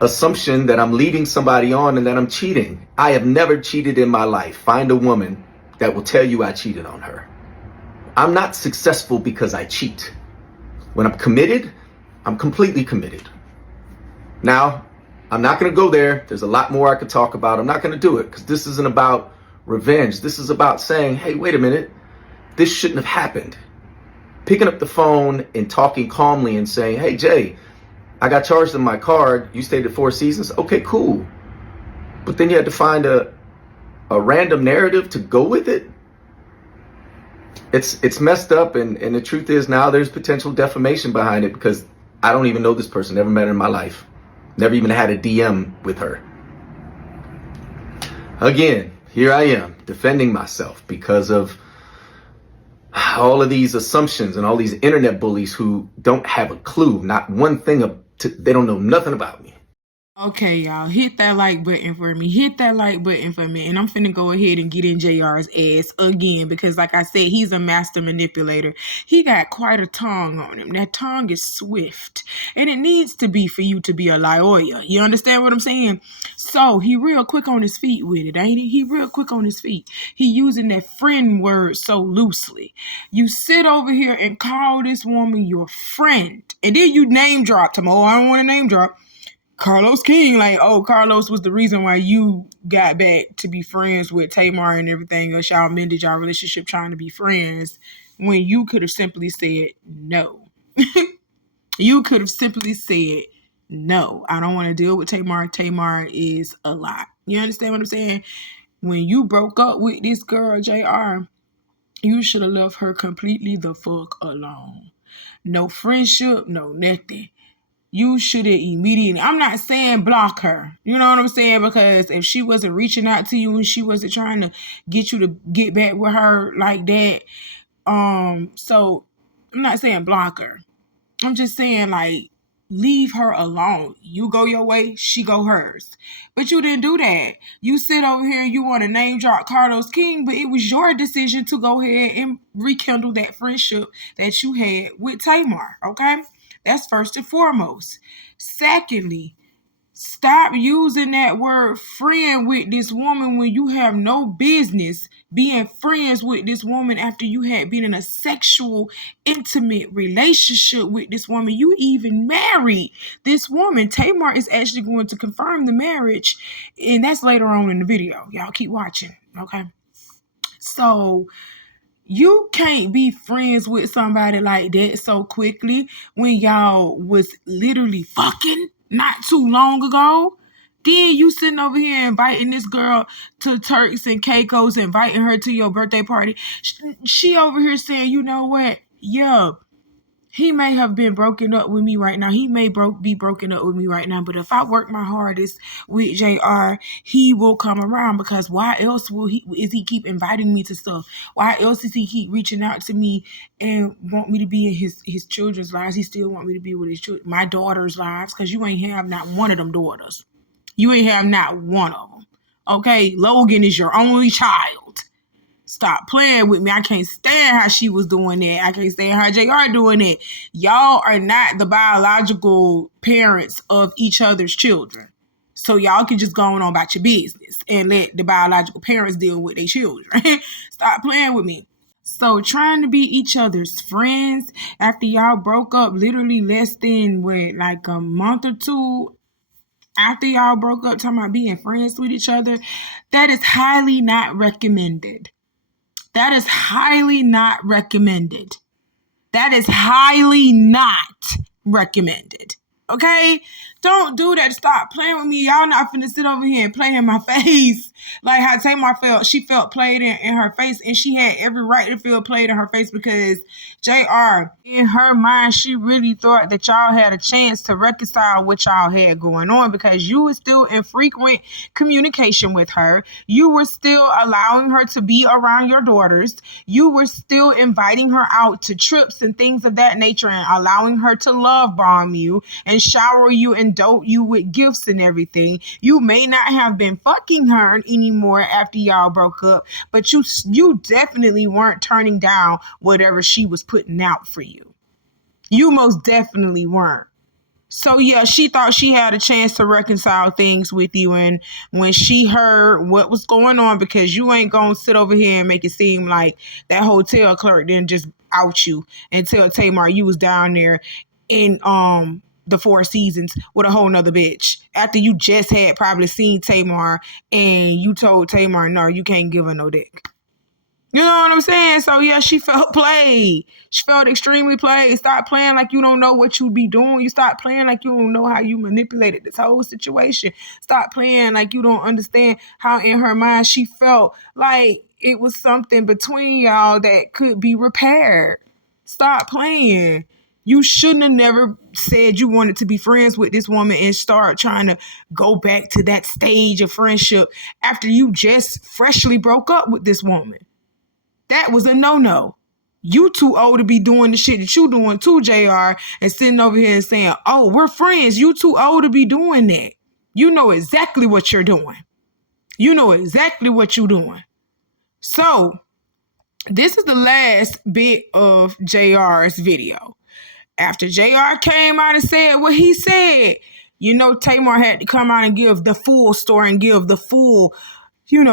assumption that I'm leading somebody on and that I'm cheating. I have never cheated in my life. Find a woman that will tell you I cheated on her. I'm not successful because I cheat. When I'm committed, I'm completely committed. Now, I'm not going to go there. There's a lot more I could talk about. I'm not going to do it because this isn't about revenge. This is about saying, hey, wait a minute. This shouldn't have happened. Picking up the phone and talking calmly and saying, hey, Jay, I got charged on my card. You stayed at Four Seasons. Okay, cool. But then you had to find a random narrative to go with it. It's messed up, and the truth is now there's potential defamation behind it because I don't even know this person, never met her in my life, never even had a DM with her. Again, here I am defending myself because of all of these assumptions and all these internet bullies who don't have a clue, not one thing, they don't know nothing about me. Okay, y'all, hit that like button for me. Hit that like button for me. And I'm finna go ahead and get in JR's ass again because, like I said, he's a master manipulator. He got quite a tongue on him. That tongue is swift. And it needs to be for you to be a lawyer. You understand what I'm saying? So he real quick on his feet with it, ain't he? He real quick on his feet. He using that friend word so loosely. You sit over here and call this woman your friend. And then you name drop him. Oh, I don't want to name drop Carlos King, like, oh, Carlos was the reason why you got back to be friends with Tamar and everything else. Y'all mended y'all relationship trying to be friends when you could have simply said no. You could have simply said no. I don't want to deal with Tamar. Tamar is a lot. You understand what I'm saying? When you broke up with this girl, JR, you should have left her completely the fuck alone. No friendship, no nothing. You should have immediately, I'm not saying block her, you know what I'm saying, because if she wasn't reaching out to you and she wasn't trying to get you to get back with her like that, so I'm not saying block her. I'm just saying, like, leave her alone. You go your way, she go hers. But you didn't do that. You sit over here and you want to name drop Carlos King, but it was your decision to go ahead and rekindle that friendship that you had with Tamar, okay? That's first and foremost. Secondly, stop using that word friend with this woman when you have no business being friends with this woman after you had been in a sexual, intimate relationship with this woman. You even married this woman. Tamar is actually going to confirm the marriage, and that's later on in the video. Y'all keep watching, okay? So you can't be friends with somebody like that so quickly when y'all was literally fucking not too long ago. Then you sitting over here inviting this girl to Turks and Caicos, inviting her to your birthday party. She over here saying, you know what? Yeah, he may have been broken up with me right now. He may be broken up with me right now. But if I work my hardest with JR, he will come around, because why else is he keep inviting me to stuff? Why else does he keep reaching out to me and want me to be in his children's lives? He still want me to be with his children, my daughter's lives, because you ain't have not one of them daughters. You ain't have not one of them. Okay, Logan is your only child. Stop playing with me. I can't stand how she was doing that. I can't stand how JR doing it. Y'all are not the biological parents of each other's children. So y'all can just go on about your business and let the biological parents deal with their children. Stop playing with me. So trying to be each other's friends after y'all broke up literally less than like a month or two after y'all broke up, talking about being friends with each other, that is highly not recommended. That is highly not recommended. That is highly not recommended. Okay? Don't do that. Stop playing with me. Y'all not finna sit over here and play in my face. Like how Tamar felt. She felt played in her face, and she had every right to feel played in her face because JR, in her mind, she really thought that y'all had a chance to reconcile what y'all had going on, because you were still in frequent communication with her. You were still allowing her to be around your daughters. You were still inviting her out to trips and things of that nature, and allowing her to love bomb you and shower you and dote you with gifts and everything. You may not have been fucking her anymore after y'all broke up, but you definitely weren't turning down whatever she was putting out for you. You most definitely weren't. So yeah, she thought she had a chance to reconcile things with you, and when she heard what was going on, because you ain't gonna sit over here and make it seem like that hotel clerk didn't just out you and tell Tamar you was down there in the Four Seasons with a whole nother bitch after you just had probably seen Tamar and you told Tamar, no, you can't give her no dick. You know what I'm saying? So yeah, she felt played. She felt extremely played. Stop playing like you don't know what you be doing. You stop playing like you don't know how you manipulated this whole situation. Stop playing like you don't understand how in her mind she felt like it was something between y'all that could be repaired. Stop playing. You shouldn't have never said you wanted to be friends with this woman and start trying to go back to that stage of friendship after you just freshly broke up with this woman. That was a no-no. You too old to be doing the shit that you doing too, JR, and sitting over here and saying, oh, we're friends. You too old to be doing that. You know exactly what you're doing. You know exactly what you're doing. So, this is the last bit of JR's video. After JR came out and said what he said, Tamar had to come out and give the full story and give the full,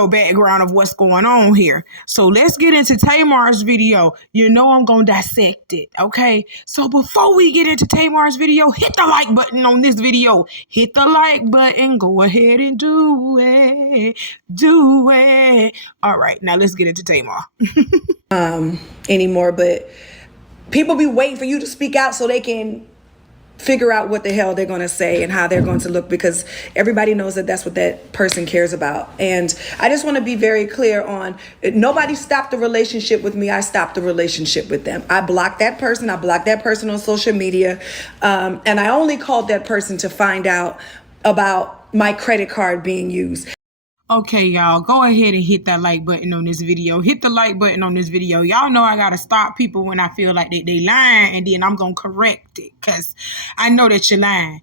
background of what's going on here. So let's get into Tamar's video. I'm going to dissect it, okay? So before we get into Tamar's video, hit the like button on this video. Hit the like button. Go ahead and do it. Do it. All right, now let's get into Tamar. Anymore, but people be waiting for you to speak out so they can figure out what the hell they're going to say and how they're going to look, because everybody knows that that's what that person cares about. And I just want to be very clear on, nobody stopped the relationship with me. I stopped the relationship with them. I blocked that person. I blocked that person on social media. And I only called that person to find out about my credit card being used. Okay, y'all, go ahead and hit that like button on this video. Hit the like button on this video. Y'all know I got to stop people when I feel like they lying, and then I'm going to correct it because I know that you're lying.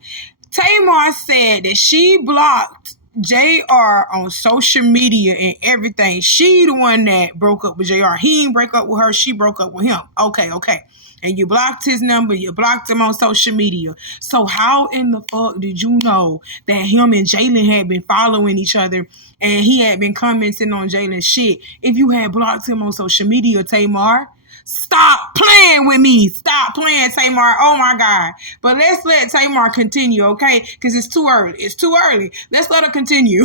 Tamar said that she blocked JR on social media and everything. She the one that broke up with JR. He didn't break up with her. She broke up with him. Okay. And you blocked his number. You blocked him on social media. So how in the fuck did you know that him and Jalen had been following each other and he had been commenting on Jalen's shit if you had blocked him on social media, Tamar? Stop playing with me. Stop playing, Tamar. Oh, my God. But let's let Tamar continue, okay? Because it's too early. It's too early. Let's let her continue.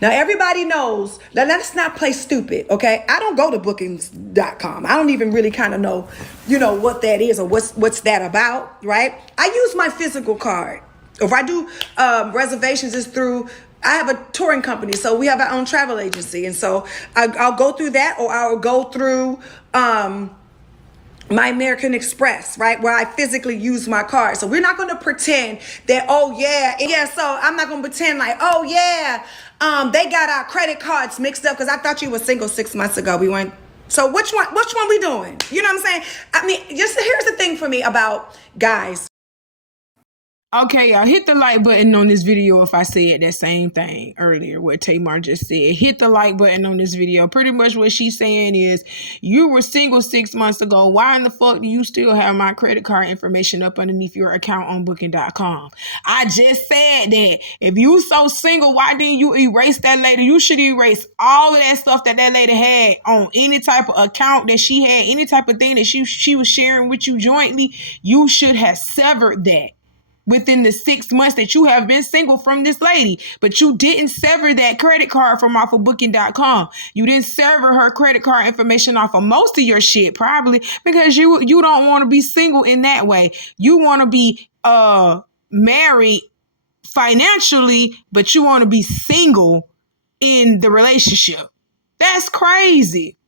Now, everybody knows, let's not play stupid, okay? I don't go to bookings.com. I don't even really kind of know, what that is or what's that about, right? I use my physical card. If I do reservations, it's through... I have a touring company, so we have our own travel agency. And so I'll go through that, or I'll go through my American Express, right? Where I physically use my card. So we're not going to pretend that, so I'm not going to pretend like, they got our credit cards mixed up because I thought you were single 6 months ago. We weren't. So which one we doing? You know what I'm saying? I mean, just here's the thing for me about guys. Okay, y'all, hit the like button on this video if I said that same thing earlier, what Tamar just said. Hit the like button on this video. Pretty much what she's saying is, you were single 6 months ago. Why in the fuck do you still have my credit card information up underneath your account on booking.com? I just said that. If you so single, why didn't you erase that lady? You should erase all of that stuff that lady had on any type of account that she had, any type of thing that she was sharing with you jointly. You should have severed that within the 6 months that you have been single from this lady. But you didn't sever that credit card from off of booking.com. You didn't sever her credit card information off of most of your shit, probably because you don't want to be single in that way. You want to be married financially, but you want to be single in the relationship. That's crazy.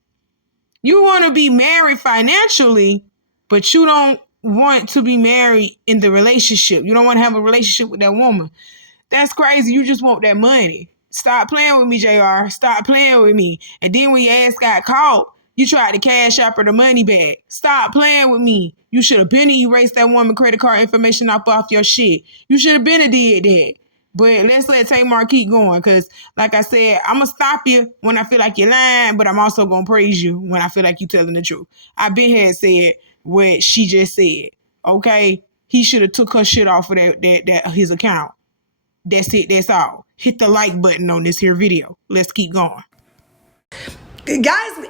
You want to be married financially, but you don't want to be married in the relationship. You don't want to have a relationship with that woman. That's crazy. You just want that money. Stop playing with me, JR. Stop playing with me. And then when your ass got caught, you tried to cash out her the money back. Stop playing with me. You should have been erased that woman credit card information off your shit. You should have been did that. But let's let Tamar keep going, because like I said, I'm going to stop you when I feel like you're lying, but I'm also going to praise you when I feel like you're telling the truth. I been had said what she just said, okay? He should have took her shit off of that his account. That's it. That's all. Hit the like button on this here video. Let's keep going. Guys,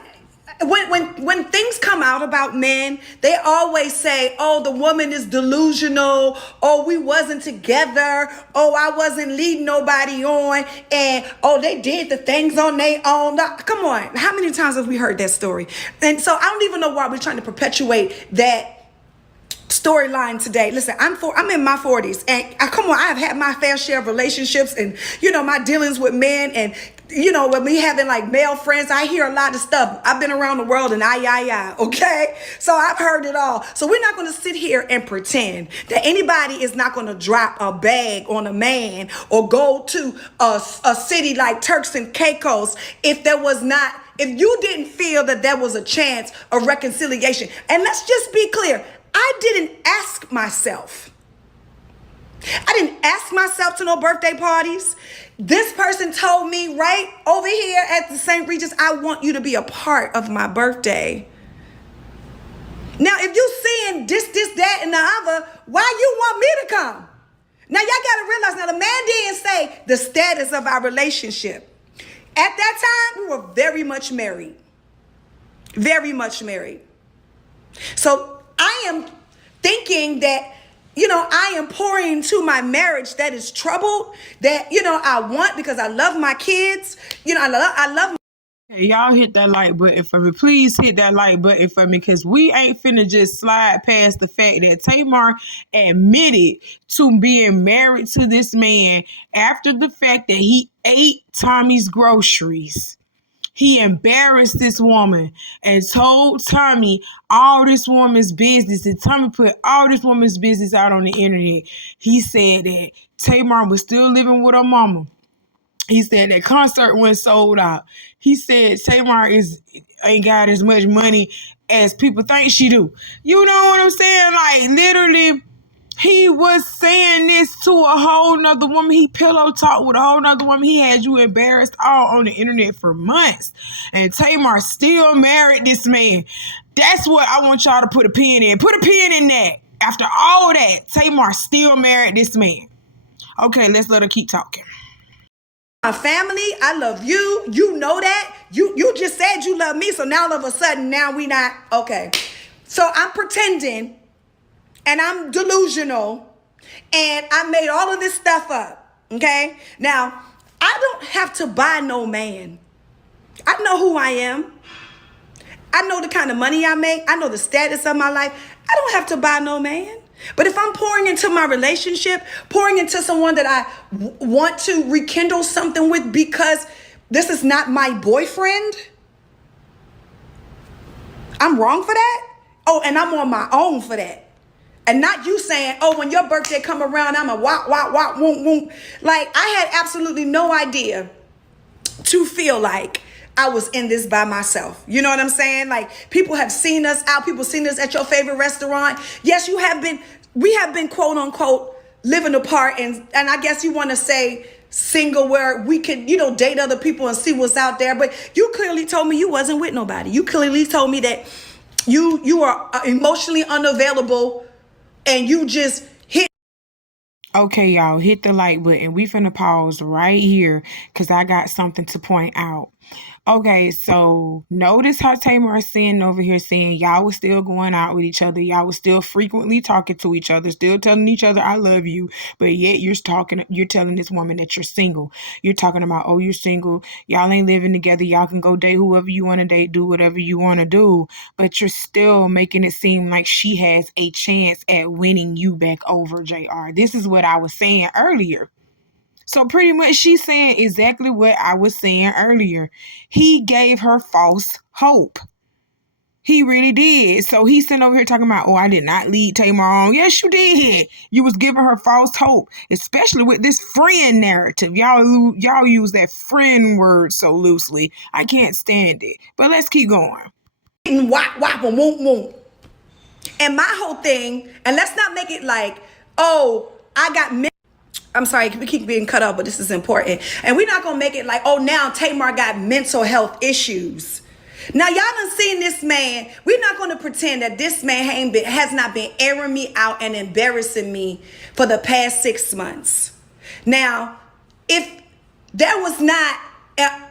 when things come out about men, they always say, oh, the woman is delusional. Oh, we wasn't together. Oh, I wasn't leading nobody on. And, oh, they did the things on their own. Come on. How many times have we heard that story? And so I don't even know why we're trying to perpetuate that storyline today. Listen, I'm in my 40s, and come on, I have had my fair share of relationships and, my dealings with men, and when we having like male friends, I hear a lot of stuff. I've been around the world and okay? So I've heard it all. So we're not going to sit here and pretend that anybody is not going to drop a bag on a man or go to a city like Turks and Caicos if you didn't feel that there was a chance of reconciliation. And let's just be clear. I didn't ask myself I didn't ask myself to no birthday parties. This person told me right over here at the St. Regis, I want you to be a part of my birthday. Now, if you seeing this, that, and the other, why you want me to come? Now, y'all got to realize, now the man didn't say the status of our relationship. At that time, we were very much married. Very much married. So I am thinking that, I am pouring into my marriage that is troubled, that, I want because I love my kids. I love. Hey, y'all hit that like button for me. Please hit that like button for me, because we ain't finna just slide past the fact that Tamar admitted to being married to this man after the fact that he ate Tommy's groceries. He embarrassed this woman and told Tommy all this woman's business. And Tommy put all this woman's business out on the internet. He said that Tamar was still living with her mama. He said that concert went sold out. He said Tamar ain't got as much money as people think she do. You know what I'm saying? Like, literally, he was saying this to a whole nother woman. He pillow talked with a whole nother woman. He had you embarrassed all on the internet for months. And Tamar still married this man. That's what I want y'all to put a pin in. Put a pin in that. After all that, Tamar still married this man. Okay, let's let her keep talking. My family, I love you. You know that. You just said you love me. So now all of a sudden, now we not. Okay. So I'm pretending and I'm delusional and I made all of this stuff up. Okay. Now, I don't have to buy no man. I know who I am. I know the kind of money I make. I know the status of my life. I don't have to buy no man. But if I'm pouring into my relationship, pouring into someone that I want to rekindle something with because this is not my boyfriend, I'm wrong for that? Oh, and I'm on my own for that. And not you saying, oh, when your birthday come around, I'm a wop, wop, wop, woom, woom. Like, I had absolutely no idea to feel like I was in this by myself. You know what I'm saying? Like, people have seen us out. People seen us at your favorite restaurant. Yes, we have been quote unquote living apart. And I guess you want to say single where we could, date other people and see what's out there. But you clearly told me you wasn't with nobody. You clearly told me that you are emotionally unavailable and you just hit. Okay, y'all, hit the like button. We finna pause right here because I got something to point out. Okay, so notice how Tamar is sitting over here saying y'all was still going out with each other. Y'all was still frequently talking to each other, still telling each other, I love you. But yet you're telling this woman that you're single. You're talking about, oh, you're single. Y'all ain't living together. Y'all can go date whoever you want to date, do whatever you want to do. But you're still making it seem like she has a chance at winning you back over, JR. This is what I was saying earlier. So pretty much she's saying exactly what I was saying earlier. He gave her false hope. He really did. So he's sitting over here talking about, oh, I did not lead Tamar on. Yes, you did. You was giving her false hope, especially with this friend narrative. Y'all use that friend word so loosely. I can't stand it. But let's keep going. Wop, wop, and whoop, whoop. And my whole thing, and let's not make it like, oh, I got I'm sorry, we keep being cut off, but this is important. And we're not going to make it like, oh, now Tamar got mental health issues. Now, y'all done seen this man. We're not going to pretend that this man has not been airing me out and embarrassing me for the past 6 months. Now, if there was not an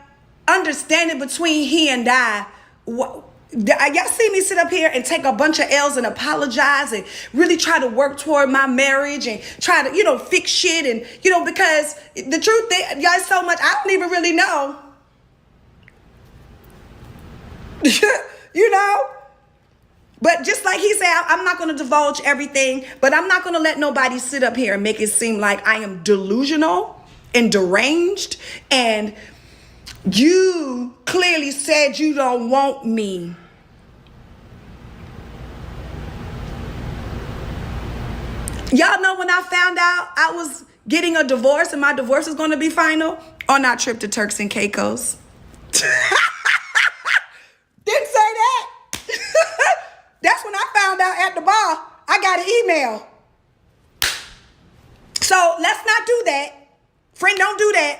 understanding between he and I, y'all see me sit up here and take a bunch of L's and apologize and really try to work toward my marriage and try to, fix shit. And, because the truth is, y'all, so much, I don't even really know. But just like he said, I'm not going to divulge everything, but I'm not going to let nobody sit up here and make it seem like I am delusional and deranged. And you clearly said you don't want me. Y'all know when I found out I was getting a divorce and my divorce is going to be final on our trip to Turks and Caicos. Didn't say that. That's when I found out at the bar. I got an email So let's not do that. Friend, don't do that.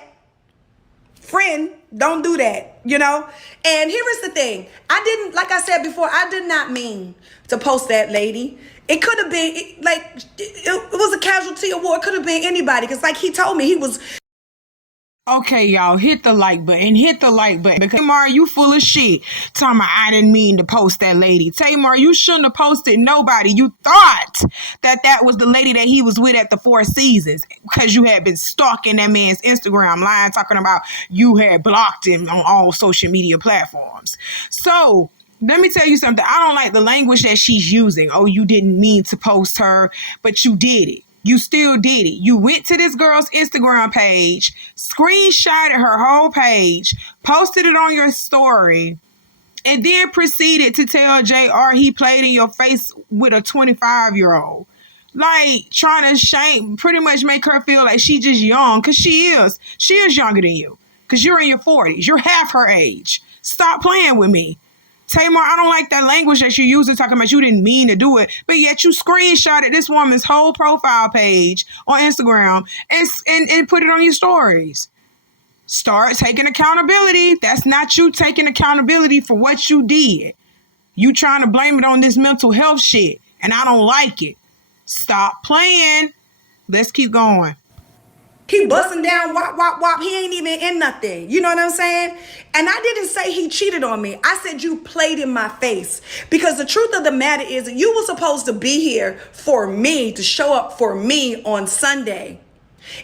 Friend, don't do that, you know? And here is the thing. I didn't, like I said before, I did not mean to post that lady. It could have been, it was a casualty of war. It could have been anybody. Because like he told me, he was... Okay, y'all, hit the like button. Hit the like button. Because Tamar, you full of shit. Tamar, I didn't mean to post that lady. Tamar, you shouldn't have posted nobody. You thought that was the lady that he was with at the Four Seasons because you had been stalking that man's Instagram line, talking about you had blocked him on all social media platforms. So let me tell you something. I don't like the language that she's using. Oh, you didn't mean to post her, but you did it. You still did it. You went to this girl's Instagram page, screenshotted her whole page, posted it on your story, and then proceeded to tell JR he played in your face with a 25-year-old. Like, trying to pretty much make her feel like she just young, because she is. She is younger than you, because you're in your 40s. You're half her age. Stop playing with me. Tamar, I don't like that language that you're using, talking about you didn't mean to do it, but yet you screenshotted this woman's whole profile page on Instagram and put it on your stories. Start taking accountability. That's not you taking accountability for what you did. You trying to blame it on this mental health shit, and I don't like it. Stop playing. Let's keep going. He busting down, wop, wop, wop. He ain't even in nothing. You know what I'm saying? And I didn't say he cheated on me. I said you played in my face. Because the truth of the matter is that you were supposed to be here for me, to show up for me on Sunday.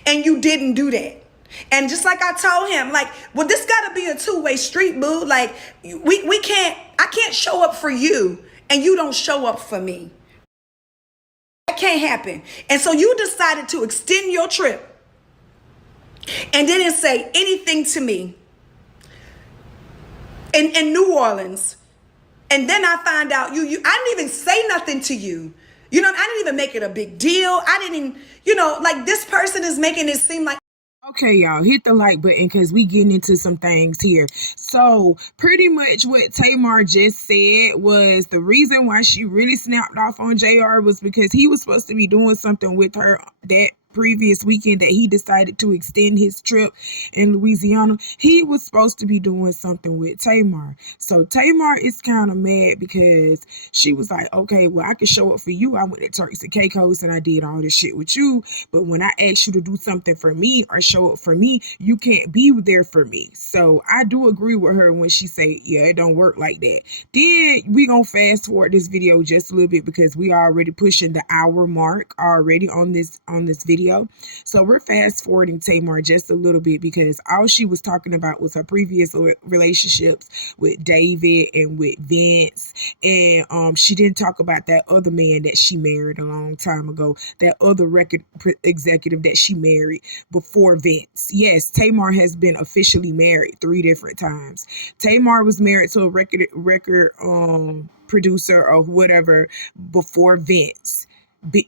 And you didn't do that. And just like I told him, like, well, this got to be a two-way street, boo. Like, I can't show up for you and you don't show up for me. That can't happen. And so you decided to extend your trip and didn't say anything to me in New Orleans. And then I find out I didn't even say nothing to you. You know, I didn't even make it a big deal. I didn't, like this person is making it seem like. Okay, y'all, hit the like button because we getting into some things here. So pretty much what Tamar just said was the reason why she really snapped off on JR was because he was supposed to be doing something with her that previous weekend that he decided to extend his trip in Louisiana. He was supposed to be doing something with Tamar. So Tamar is kind of mad because she was like, okay, well, I can show up for you. I went to Turks and Caicos and I did all this shit with you. But when I asked you to do something for me or show up for me, you can't be there for me. So I do agree with her when she say, yeah, it don't work like that. Then we gonna fast forward this video just a little bit because we are already pushing the hour mark already on this video. So we're fast forwarding Tamar just a little bit because all she was talking about was her previous relationships with David and with Vince. And she didn't talk about that other man that she married a long time ago, that other record executive that she married before Vince. Yes, Tamar has been officially married 3 different times. Tamar was married to a record producer or whatever before Vince.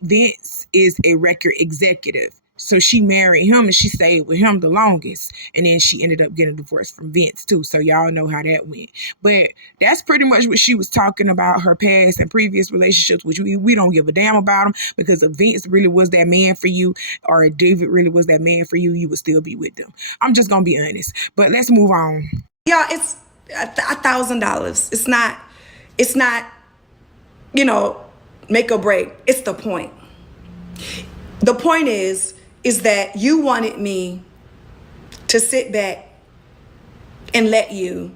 Vince is a record executive. So she married him and she stayed with him the longest. And then she ended up getting divorced from Vince too. So y'all know how that went. But that's pretty much what she was talking about, her past and previous relationships, which we don't give a damn about them, because if Vince really was that man for you or if David really was that man for you, you would still be with them. I'm just going to be honest. But let's move on. Yeah, it's $1,000. It's not, make or break. It's the point. The point is that you wanted me to sit back and let you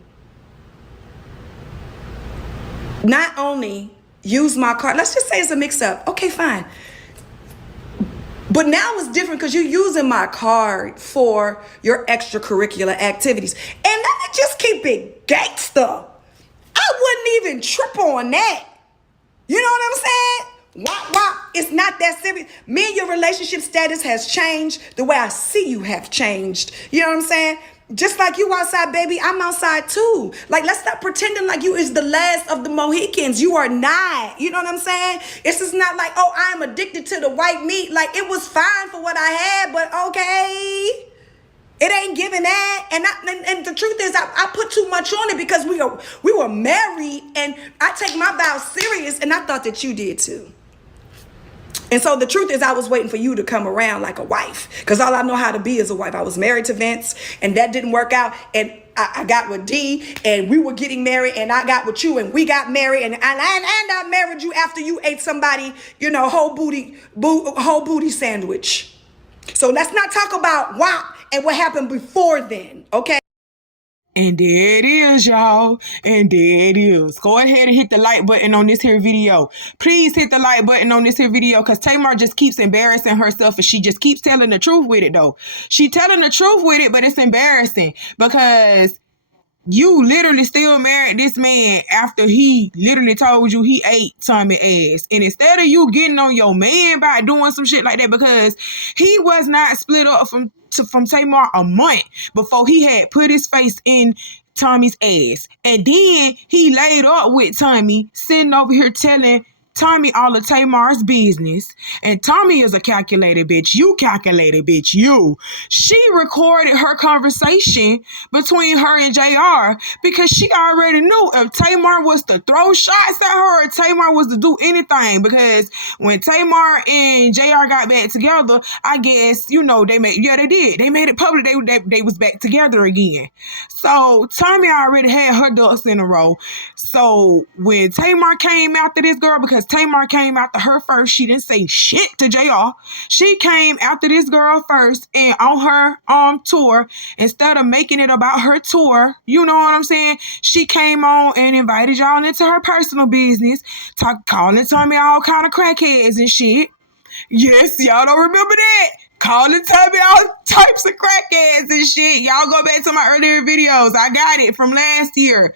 not only use my card. Let's just say it's a mix-up. Okay, fine. But now it's different because you're using my card for your extracurricular activities. And let me just keep it gangster. I wouldn't even trip on that. You know what I'm saying? Wop, wop. It's not that serious. Me and your relationship status has changed. The way I see you have changed. You know what I'm saying? Just like you outside, baby, I'm outside too. Like, let's stop pretending like you is the last of the Mohicans. You are not. You know what I'm saying? It's just not like, oh, I'm addicted to the white meat. Like, it was fine for what I had, but okay. It ain't giving that. And the truth is, I put too much on it because we were married and I take my vows serious, and I thought that you did too. And so the truth is, I was waiting for you to come around like a wife, because all I know how to be is a wife. I was married to Vince, and that didn't work out. And I got with D, and we were getting married, and I got with you, and we got married, and I married you after you ate somebody, whole booty sandwich. So let's not talk about WAP and what happened before then, okay? And there it is, y'all. And there it is. Go ahead and hit the like button on this here video. Please hit the like button on this here video, because Tamar just keeps embarrassing herself, and she just keeps telling the truth with it, though. She telling the truth with it, but it's embarrassing because you literally still married this man after he literally told you he ate Tommy ass. And instead of you getting on your man by doing some shit like that, because he was not split up from Tamar a month before he had put his face in Tommy's ass. And then he laid up with Tommy, sitting over here telling Tommy all of Tamar's business. And Tommy is a calculated bitch. You calculated bitch. You. She recorded her conversation between her and JR because she already knew if Tamar was to throw shots at her or Tamar was to do anything. Because when Tamar and JR got back together, I guess, they did. They made it public. They was back together again. So Tommy already had her ducks in a row. So when Tamar came after this girl, because Tamar came after her first, she didn't say shit to JR. She came after this girl first, and on her tour, instead of making it about her tour, you know what I'm saying, she came on and invited y'all into her personal business, calling Tommy all kind of crackheads and shit. Yes, y'all don't remember that? Calling Tommy all types of crackheads and shit. Y'all go back to my earlier videos. I got it from last year.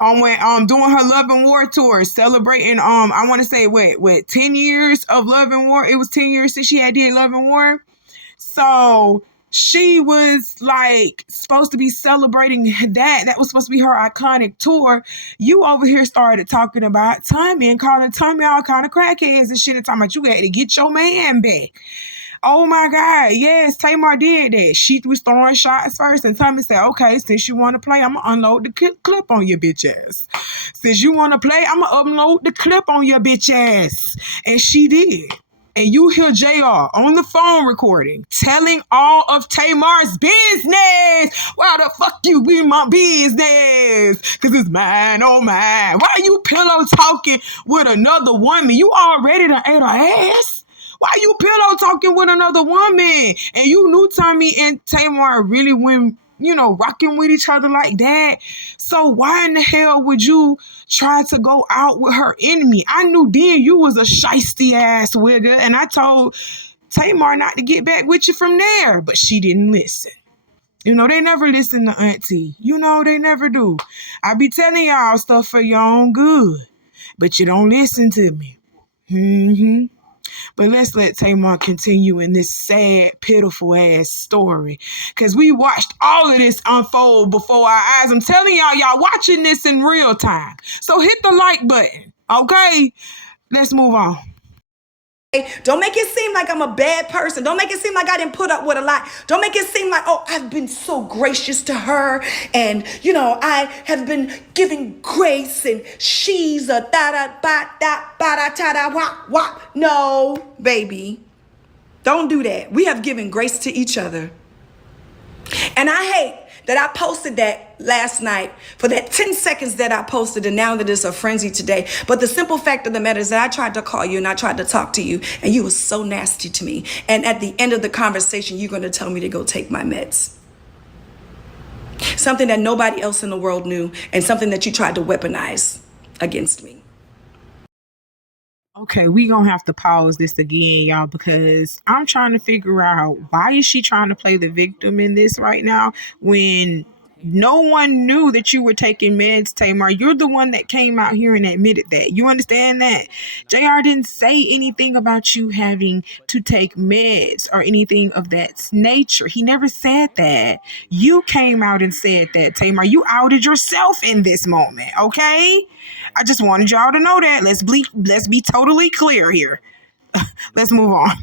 When doing her Love and War tour, celebrating I want to say what 10 years of Love and War. It was 10 years since she had did Love and War. So she was like supposed to be celebrating that. That was supposed to be her iconic tour. You over here started talking about Tommy and calling Tommy all kind of crackheads and shit, and talking about you had to get your man back. Oh my God, yes, Tamar did that. She was throwing shots first, and Tommy said, okay, since you want to play, I'm going to unload the clip on your bitch ass. Since you want to play, I'm going to upload the clip on your bitch ass. And she did. And you hear JR on the phone recording, telling all of Tamar's business. Why the fuck you be my business? Because it's mine, oh mine. Why you pillow talking with another woman? You already done ate her ass. Why you pillow talking with another woman? And you knew Tommy and Tamar really went, rocking with each other like that. So why in the hell would you try to go out with her enemy? I knew then you was a shiesty ass wigger, and I told Tamar not to get back with you from there, but she didn't listen. They never listen to Auntie. They never do. I be telling y'all stuff for your own good, but you don't listen to me. But let's let Tamar continue in this sad, pitiful ass story. Because we watched all of this unfold before our eyes. I'm telling y'all watching this in real time. So hit the like button, okay? Let's move on. Don't make it seem like I'm a bad person. Don't make it seem like I didn't put up with a lot. Don't make it seem like, oh, I've been so gracious to her. And, I have been giving grace and she's a da-da-ba-da-ba-da-ta-da-wop-wop. No, baby. Don't do that. We have given grace to each other. And I hate that I posted that last night for that 10 seconds that I posted, and now that it's a frenzy today. But the simple fact of the matter is that I tried to call you and I tried to talk to you, and you were so nasty to me. And at the end of the conversation, you're going to tell me to go take my meds. Something that nobody else in the world knew, and something that you tried to weaponize against me. Okay, we gonna have to pause this again, y'all, because I'm trying to figure out why is she trying to play the victim in this right now when no one knew that you were taking meds, Tamar. You're the one that came out here and admitted that. You understand that? JR didn't say anything about you having to take meds or anything of that nature. He never said that. You came out and said that, Tamar. You outed yourself in this moment, okay? I just wanted y'all to know that. Let's be totally clear here. Let's move on.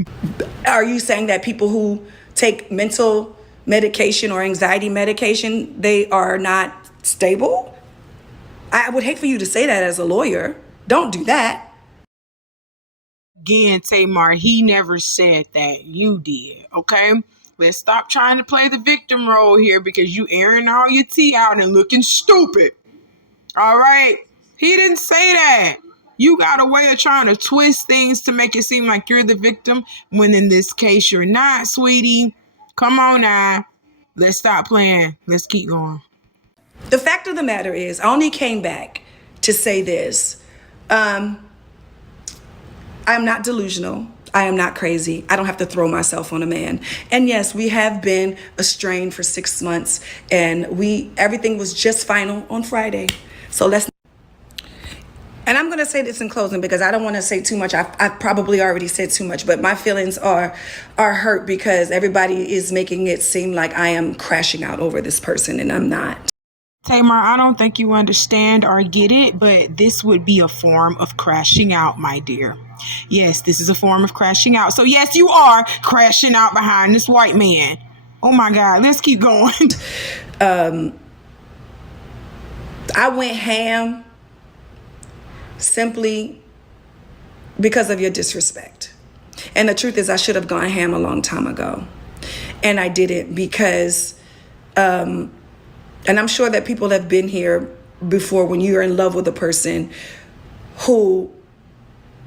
Are you saying that people who take mental medication or anxiety medication, they are not stable? I would hate for you to say that as a lawyer. Don't do that. Again, Tamar, he never said that. You did, okay? Let's stop trying to play the victim role here because you airing all your tea out and looking stupid. All right? He didn't say that. You got a way of trying to twist things to make it seem like you're the victim when in this case you're not, sweetie. Come on now. Let's stop playing. Let's keep going. The fact of the matter is, I only came back to say this. I'm not delusional. I am not crazy. I don't have to throw myself on a man. And yes, we have been estranged for 6 months, and everything was just final on Friday. So and I'm going to say this in closing because I don't want to say too much. I probably already said too much, but my feelings are hurt because everybody is making it seem like I am crashing out over this person, and I'm not. Tamar, I don't think you understand or get it, but this would be a form of crashing out, my dear. Yes, this is a form of crashing out. So yes, you are crashing out behind this white man. Oh my God, let's keep going. I went ham simply because of your disrespect. And the truth is, I should have gone ham a long time ago. And I didn't because, and I'm sure that people have been here before when you're in love with a person who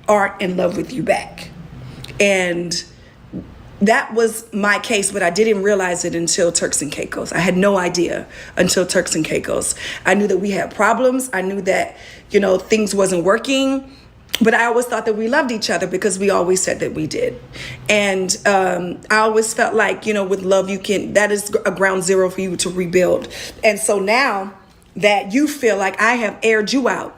aren't in love with you back. And that was my case, but I didn't realize it until Turks and Caicos. I had no idea until Turks and Caicos. I knew that we had problems. I knew that, things wasn't working, but I always thought that we loved each other because we always said that we did. And I always felt like, with love, that is a ground zero for you to rebuild. And so now that you feel like I have aired you out,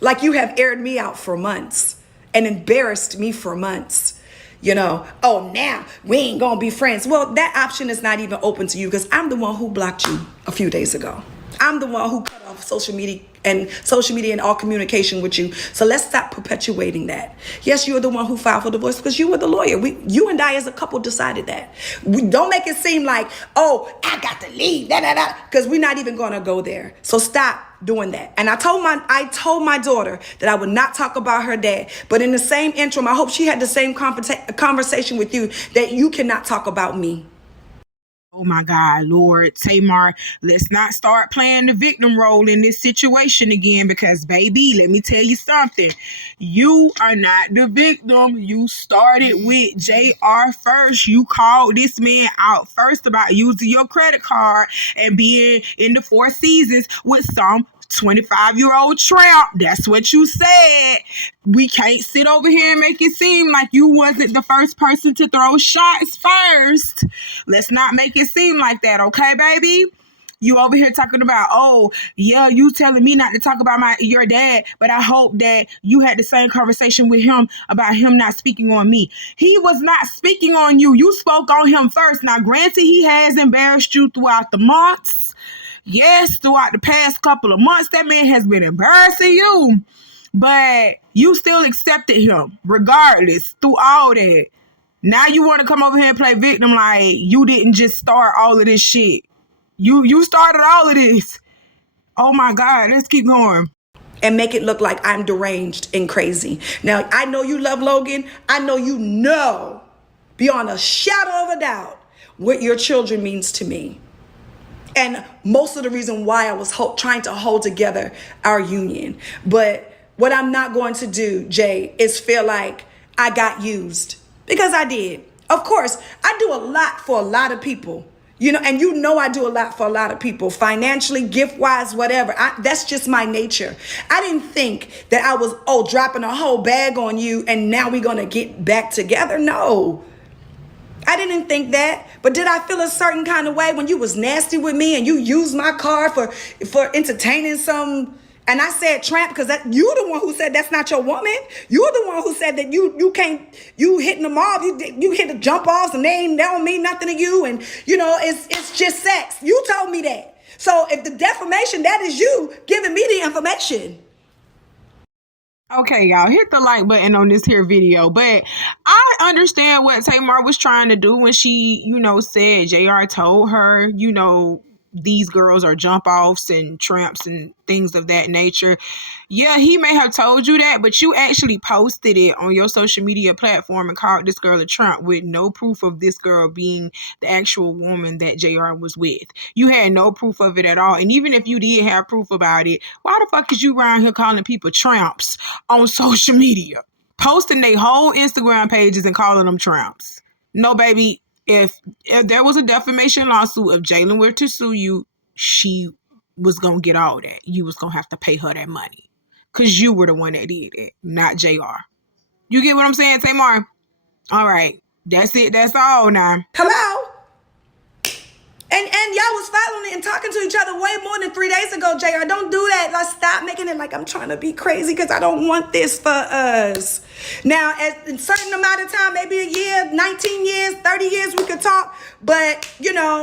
like you have aired me out for months and embarrassed me for months, oh, now we ain't gonna be friends. Well, that option is not even open to you because I'm the one who blocked you a few days ago. I'm the one who cut off social media and all communication with you. So let's stop perpetuating that. Yes, you're the one who filed for divorce because you were the lawyer. You and I as a couple decided that. We don't make it seem like, oh, I got to leave, because we're not even going to go there. So stop doing that. And I told my daughter that I would not talk about her dad. But in the same interim, I hope she had the same conversation with you that you cannot talk about me. Oh my God, Lord, Tamar, let's not start playing the victim role in this situation again because, baby, let me tell you something. You are not the victim. You started with JR first. You called this man out first about using your credit card and being in the Four Seasons with some 25-year-old tramp. That's what you said. We can't sit over here and make it seem like you wasn't the first person to throw shots first. Let's not make it seem like that, okay, baby? You over here talking about, oh, yeah, you telling me not to talk about your dad, but I hope that you had the same conversation with him about him not speaking on me. He was not speaking on you. You spoke on him first. Now, granted, he has embarrassed you throughout the months. Yes, throughout the past couple of months, that man has been embarrassing you. But you still accepted him, regardless, through all that. Now you want to come over here and play victim like you didn't just start all of this shit. You started all of this. Oh my God, let's keep going. And make it look like I'm deranged and crazy. Now, I know you love Logan. I know beyond a shadow of a doubt what your children means to me. And most of the reason why I was trying to hold together our union. But what I'm not going to do, Jay, is feel like I got used. Because I did. Of course, I do a lot for a lot of people. And I do a lot for a lot of people. Financially, gift-wise, whatever. That's just my nature. I didn't think that I was, dropping a whole bag on you and now we're going to get back together. No. I didn't think that, but did I feel a certain kind of way when you was nasty with me and you used my card for entertaining some? And I said tramp because you the one who said that's not your woman. You're the one who said that you hitting them off, you hit the jump offs and they don't mean nothing to you, and it's just sex. You told me that. So if the defamation, that is you giving me the information. Okay, y'all, hit the like button on this here video. But I understand what Tamar was trying to do when she, said JR told her, these girls are jump offs and tramps and things of that nature. Yeah, he may have told you that, but you actually posted it on your social media platform and called this girl a tramp with no proof of this girl being the actual woman that JR was with. You had no proof of it at all. And even if you did have proof about it, why the fuck is you around here calling people tramps on social media? Posting their whole Instagram pages and calling them tramps. No, baby, if there was a defamation lawsuit, if Jalen were to sue you, she was going to get all that. You was going to have to pay her that money. Because you were the one that did it, not JR. You get what I'm saying, Tamar? All right. That's it. That's all now. Hello? And y'all was following and talking to each other way more than 3 days ago, JR. Don't do that. Let's stop making it like I'm trying to be crazy because I don't want this for us. Now, in a certain amount of time, maybe a year, 19 years, 30 years, we could talk. But, you know,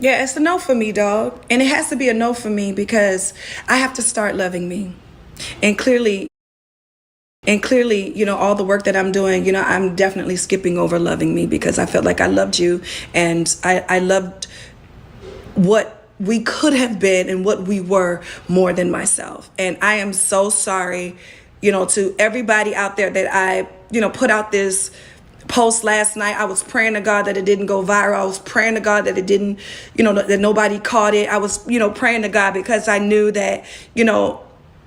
yeah, it's a no for me, dog. And it has to be a no for me because I have to start loving me. And clearly, you know, all the work that I'm doing, you know, I'm definitely skipping over loving me because I felt like I loved you and I loved what we could have been and what we were more than myself. And I am so sorry, you know, to everybody out there that I, you know, put out this post last night. I was praying to God that it didn't go viral. I was praying to God that it didn't, you know, that nobody caught it. I was, you know, praying to God because I knew that, you know,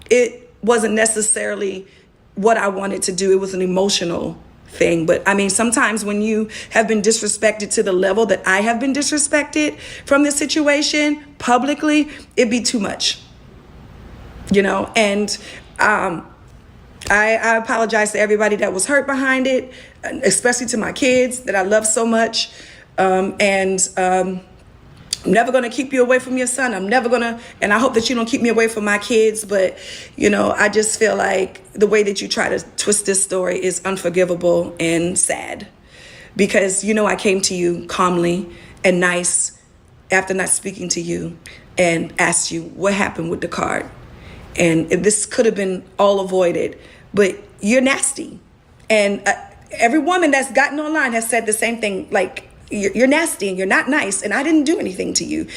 it wasn't necessarily what I wanted to do. It was an emotional thing. But I mean, sometimes when you have been disrespected to the level that I have been disrespected from this situation publicly, it'd be too much, you know? And I apologize to everybody that was hurt behind it, especially to my kids that I love so much. I'm never going to keep you away from your son. I'm never going to, and I hope that you don't keep me away from my kids. But, you know, I just feel like the way that you try to twist this story is unforgivable and sad. Because, you know, I came to you calmly and nice after not speaking to you and asked you what happened with the card. And this could have been all avoided, but you're nasty. And every woman that's gotten online has said the same thing, like, you're nasty and you're not nice and I didn't do anything to you.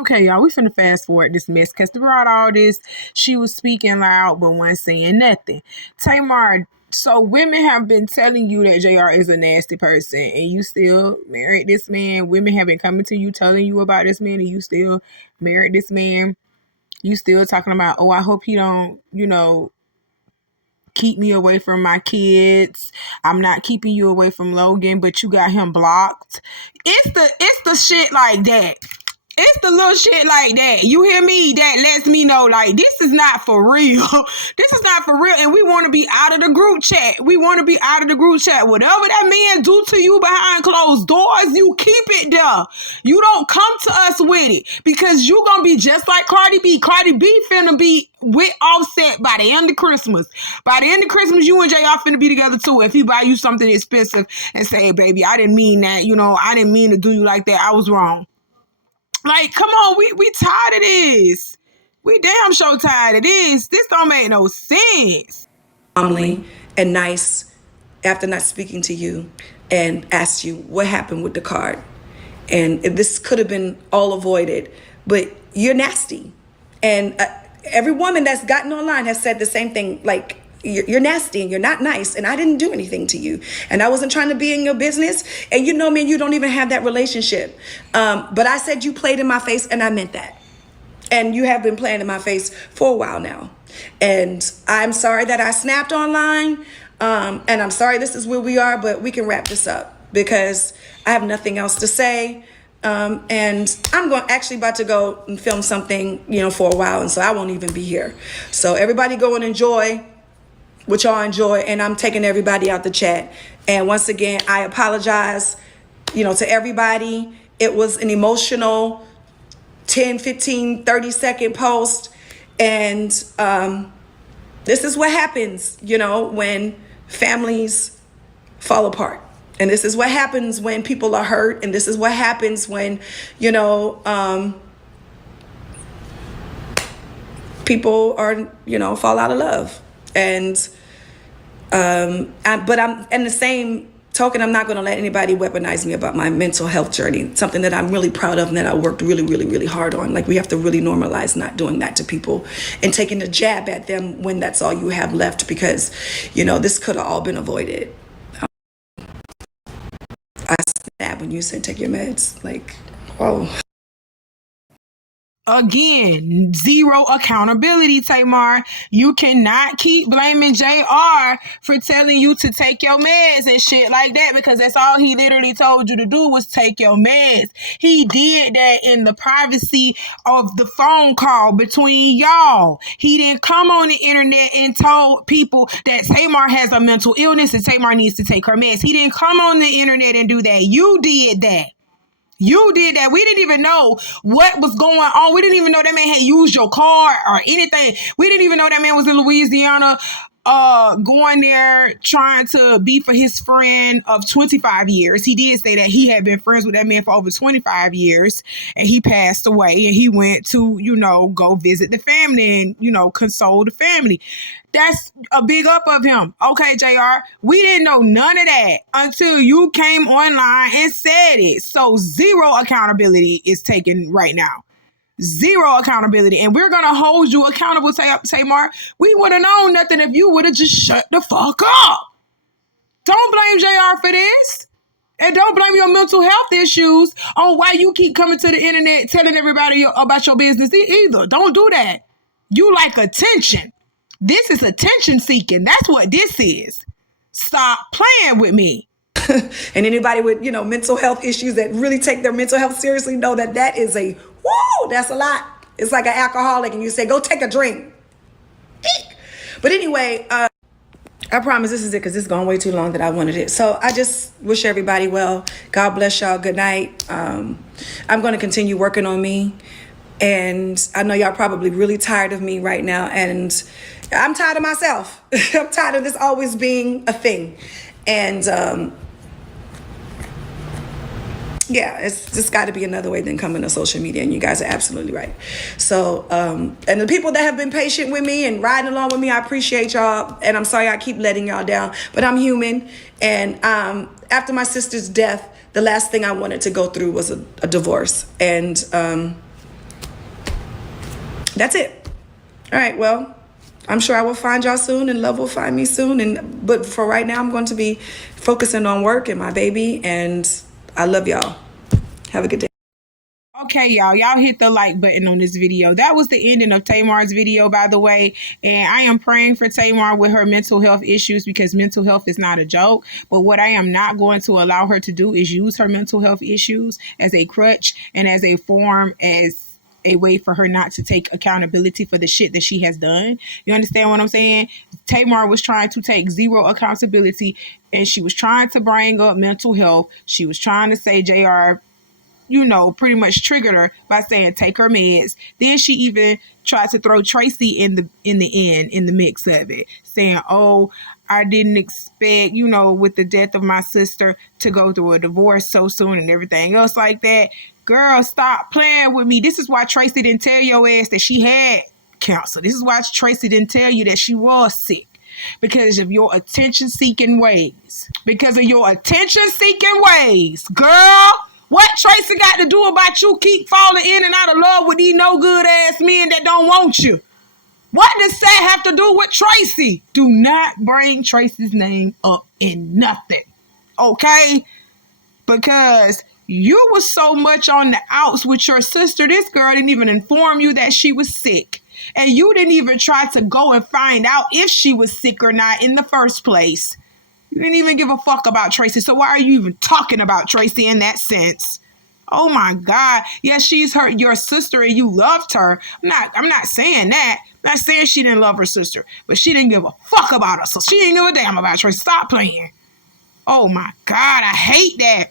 Okay, y'all, we finna fast forward this mess because throughout all this, she was speaking loud but wasn't saying nothing. Tamar, so women have been telling you that JR is a nasty person and you still married this man. Women have been coming to you telling you about this man and you still married this man. You still talking about, oh, I hope he don't, you know, keep me away from my kids. I'm not keeping you away from Logan, but you got him blocked. It's the shit like that. It's the little shit like that. You hear me? That lets me know, like, this is not for real. This is not for real. And we want to be out of the group chat. We want to be out of the group chat. Whatever that man do to you behind closed doors, you keep it there. You don't come to us with it. Because you going to be just like Cardi B. Cardi B finna be with Offset by the end of Christmas. By the end of Christmas, you and JR finna be together too. If he buy you something expensive and say, hey, baby, I didn't mean that. You know, I didn't mean to do you like that. I was wrong. Like, come on, we tired of this. We damn sure tired of this. This don't make no sense. Calmly and nice after not speaking to you and asked you what happened with the card. And this could have been all avoided, but you're nasty. And every woman that's gotten online has said the same thing, like, you're nasty and you're not nice and I didn't do anything to you and I wasn't trying to be in your business and you know me and you don't even have that relationship, but I said you played in my face and I meant that, and you have been playing in my face for a while now, and I'm sorry that I snapped online, and I'm sorry this is where we are, but we can wrap this up because I have nothing else to say. And I'm about to go and film something, you know, for a while, and so I won't even be here. So everybody go and enjoy what y'all enjoy, and I'm taking everybody out the chat. And once again, I apologize, you know, to everybody. It was an emotional 10, 15, 30-second post. And this is what happens, you know, when families fall apart. And this is what happens when people are hurt. And this is what happens when, you know, people are, you know, fall out of love. And but I'm in the same Token, I'm not going to let anybody weaponize me about my mental health journey. Something that I'm really proud of and that I worked really, really, really hard on. Like, we have to really normalize not doing that to people and taking a jab at them when that's all you have left, because, you know, this could have all been avoided. I snap when you said take your meds. Like, whoa. Again, zero accountability, Tamar. You cannot keep blaming JR for telling you to take your meds and shit like that, because that's all he literally told you to do was take your meds. He did that in the privacy of the phone call between y'all. He didn't come on the internet and told people that Tamar has a mental illness and Tamar needs to take her meds. He didn't come on the internet and do that. You did that. You did that. We didn't even know what was going on. We didn't even know that man had used your car or anything. We didn't even know that man was in Louisiana, going there trying to be for his friend of 25 years. He did say that he had been friends with that man for over 25 years, and he passed away, and he went to, you know, go visit the family and, you know, console the family. That's a big up of him. Okay, JR, we didn't know none of that until you came online and said it. So zero accountability is taken right now. Zero accountability. And we're going to hold you accountable, Tamar. We would have known nothing if you would have just shut the fuck up. Don't blame JR for this. And don't blame your mental health issues on why you keep coming to the internet telling everybody about your business either. Don't do that. You like attention. This is attention seeking. That's what this is. Stop playing with me. And anybody with, you know, mental health issues that really take their mental health seriously know that that is a, woo, that's a lot. It's like an alcoholic and you say, go take a drink. But anyway, I promise this is it, because this is going way too long that I wanted it. So I just wish everybody well. God bless y'all. Good night. I'm going to continue working on me. And I know y'all probably really tired of me right now. And I'm tired of myself. I'm tired of this always being a thing. And yeah, it's just got to be another way than coming to social media. And you guys are absolutely right. So, and the people that have been patient with me and riding along with me, I appreciate y'all. And I'm sorry I keep letting y'all down, but I'm human. And after my sister's death, the last thing I wanted to go through was a divorce. And that's it. All right, well, I'm sure I will find y'all soon, and love will find me soon. But for right now, I'm going to be focusing on work and my baby, and I love y'all. Have a good day. Okay, y'all hit the like button on this video. That was the ending of Tamar's video, by the way. And I am praying for Tamar with her mental health issues, because mental health is not a joke. But what I am not going to allow her to do is use her mental health issues as a crutch and as a way for her not to take accountability for the shit that she has done. You understand what I'm saying? Tamar was trying to take zero accountability, and she was trying to bring up mental health. She was trying to say JR, you know, pretty much triggered her by saying take her meds. Then she even tried to throw Trice in the mix of it, saying, oh, I didn't expect, you know, with the death of my sister to go through a divorce so soon and everything else like that. Girl, stop playing with me. This is why Tracy didn't tell your ass that she had cancer. This is why Tracy didn't tell you that she was sick. Because of your attention-seeking ways. Because of your attention-seeking ways. Girl, what Tracy got to do about you keep falling in and out of love with these no-good-ass men that don't want you? What does that have to do with Tracy? Do not bring Tracy's name up in nothing. Okay? Because you was so much on the outs with your sister. This girl didn't even inform you that she was sick. And you didn't even try to go and find out if she was sick or not in the first place. You didn't even give a fuck about Tracy. So why are you even talking about Tracy in that sense? Oh my God. Yes, she's your sister and you loved her. I'm not saying that. I'm not saying she didn't love her sister. But she didn't give a fuck about her. So she didn't give a damn about Tracy. Stop playing. Oh my God. I hate that.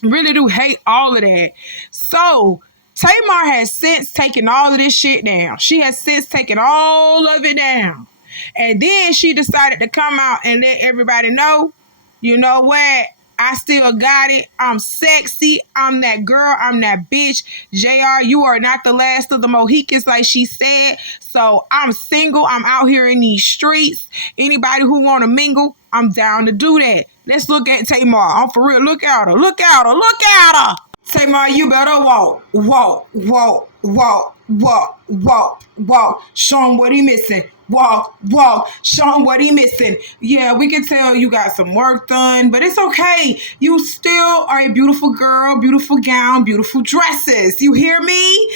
Really do hate all of that. So Tamar has since taken all of this shit down. She has since taken all of it down. And then she decided to come out and let everybody know, you know what? I still got it. I'm sexy. I'm that girl. I'm that bitch. JR, you are not the last of the Mohicans, like she said. So I'm single. I'm out here in these streets. Anybody who want to mingle, I'm down to do that. Let's look at Tamar. I'm for real. Look at her. Look at her. Look at her. Tamar, you better walk. Walk. Walk. Walk. Walk. Walk. Walk. Show him what he missing. Walk. Walk. Show him what he missing. Yeah, we can tell you got some work done, but it's okay. You still are a beautiful girl, beautiful gown, beautiful dresses. You hear me?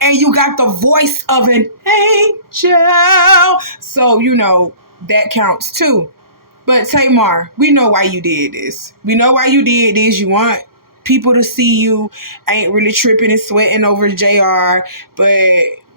And you got the voice of an angel. So, you know, that counts too. But Tamar, we know why you did this. We know why you did this. You want people to see you ain't really tripping and sweating over JR, but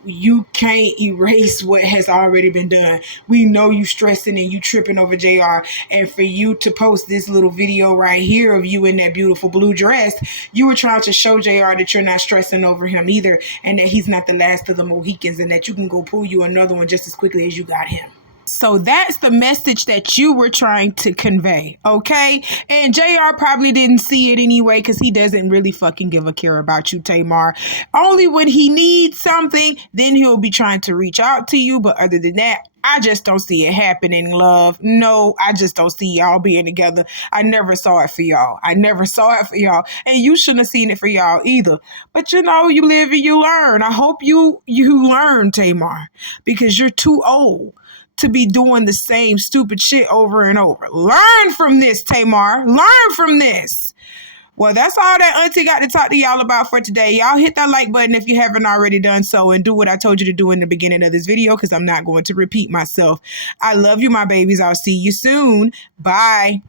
you can't erase what has already been done. We know you stressing and you tripping over JR. And for you to post this little video right here of you in that beautiful blue dress, you were trying to show JR that you're not stressing over him either, and that he's not the last of the Mohicans, and that you can go pull you another one just as quickly as you got him. So that's the message that you were trying to convey, okay? And JR probably didn't see it anyway because he doesn't really fucking give a care about you, Tamar. Only when he needs something, then he'll be trying to reach out to you. But other than that, I just don't see it happening, love. No, I just don't see y'all being together. I never saw it for y'all. I never saw it for y'all. And you shouldn't have seen it for y'all either. But you know, you live and you learn. I hope you learn, Tamar, because you're too old to be doing the same stupid shit over and over. Learn from this, Tamar. Learn from this. Well, that's all that Auntie got to talk to y'all about for today. Y'all hit that like button if you haven't already done so, and do what I told you to do in the beginning of this video, because I'm not going to repeat myself. I love you, my babies. I'll see you soon. Bye.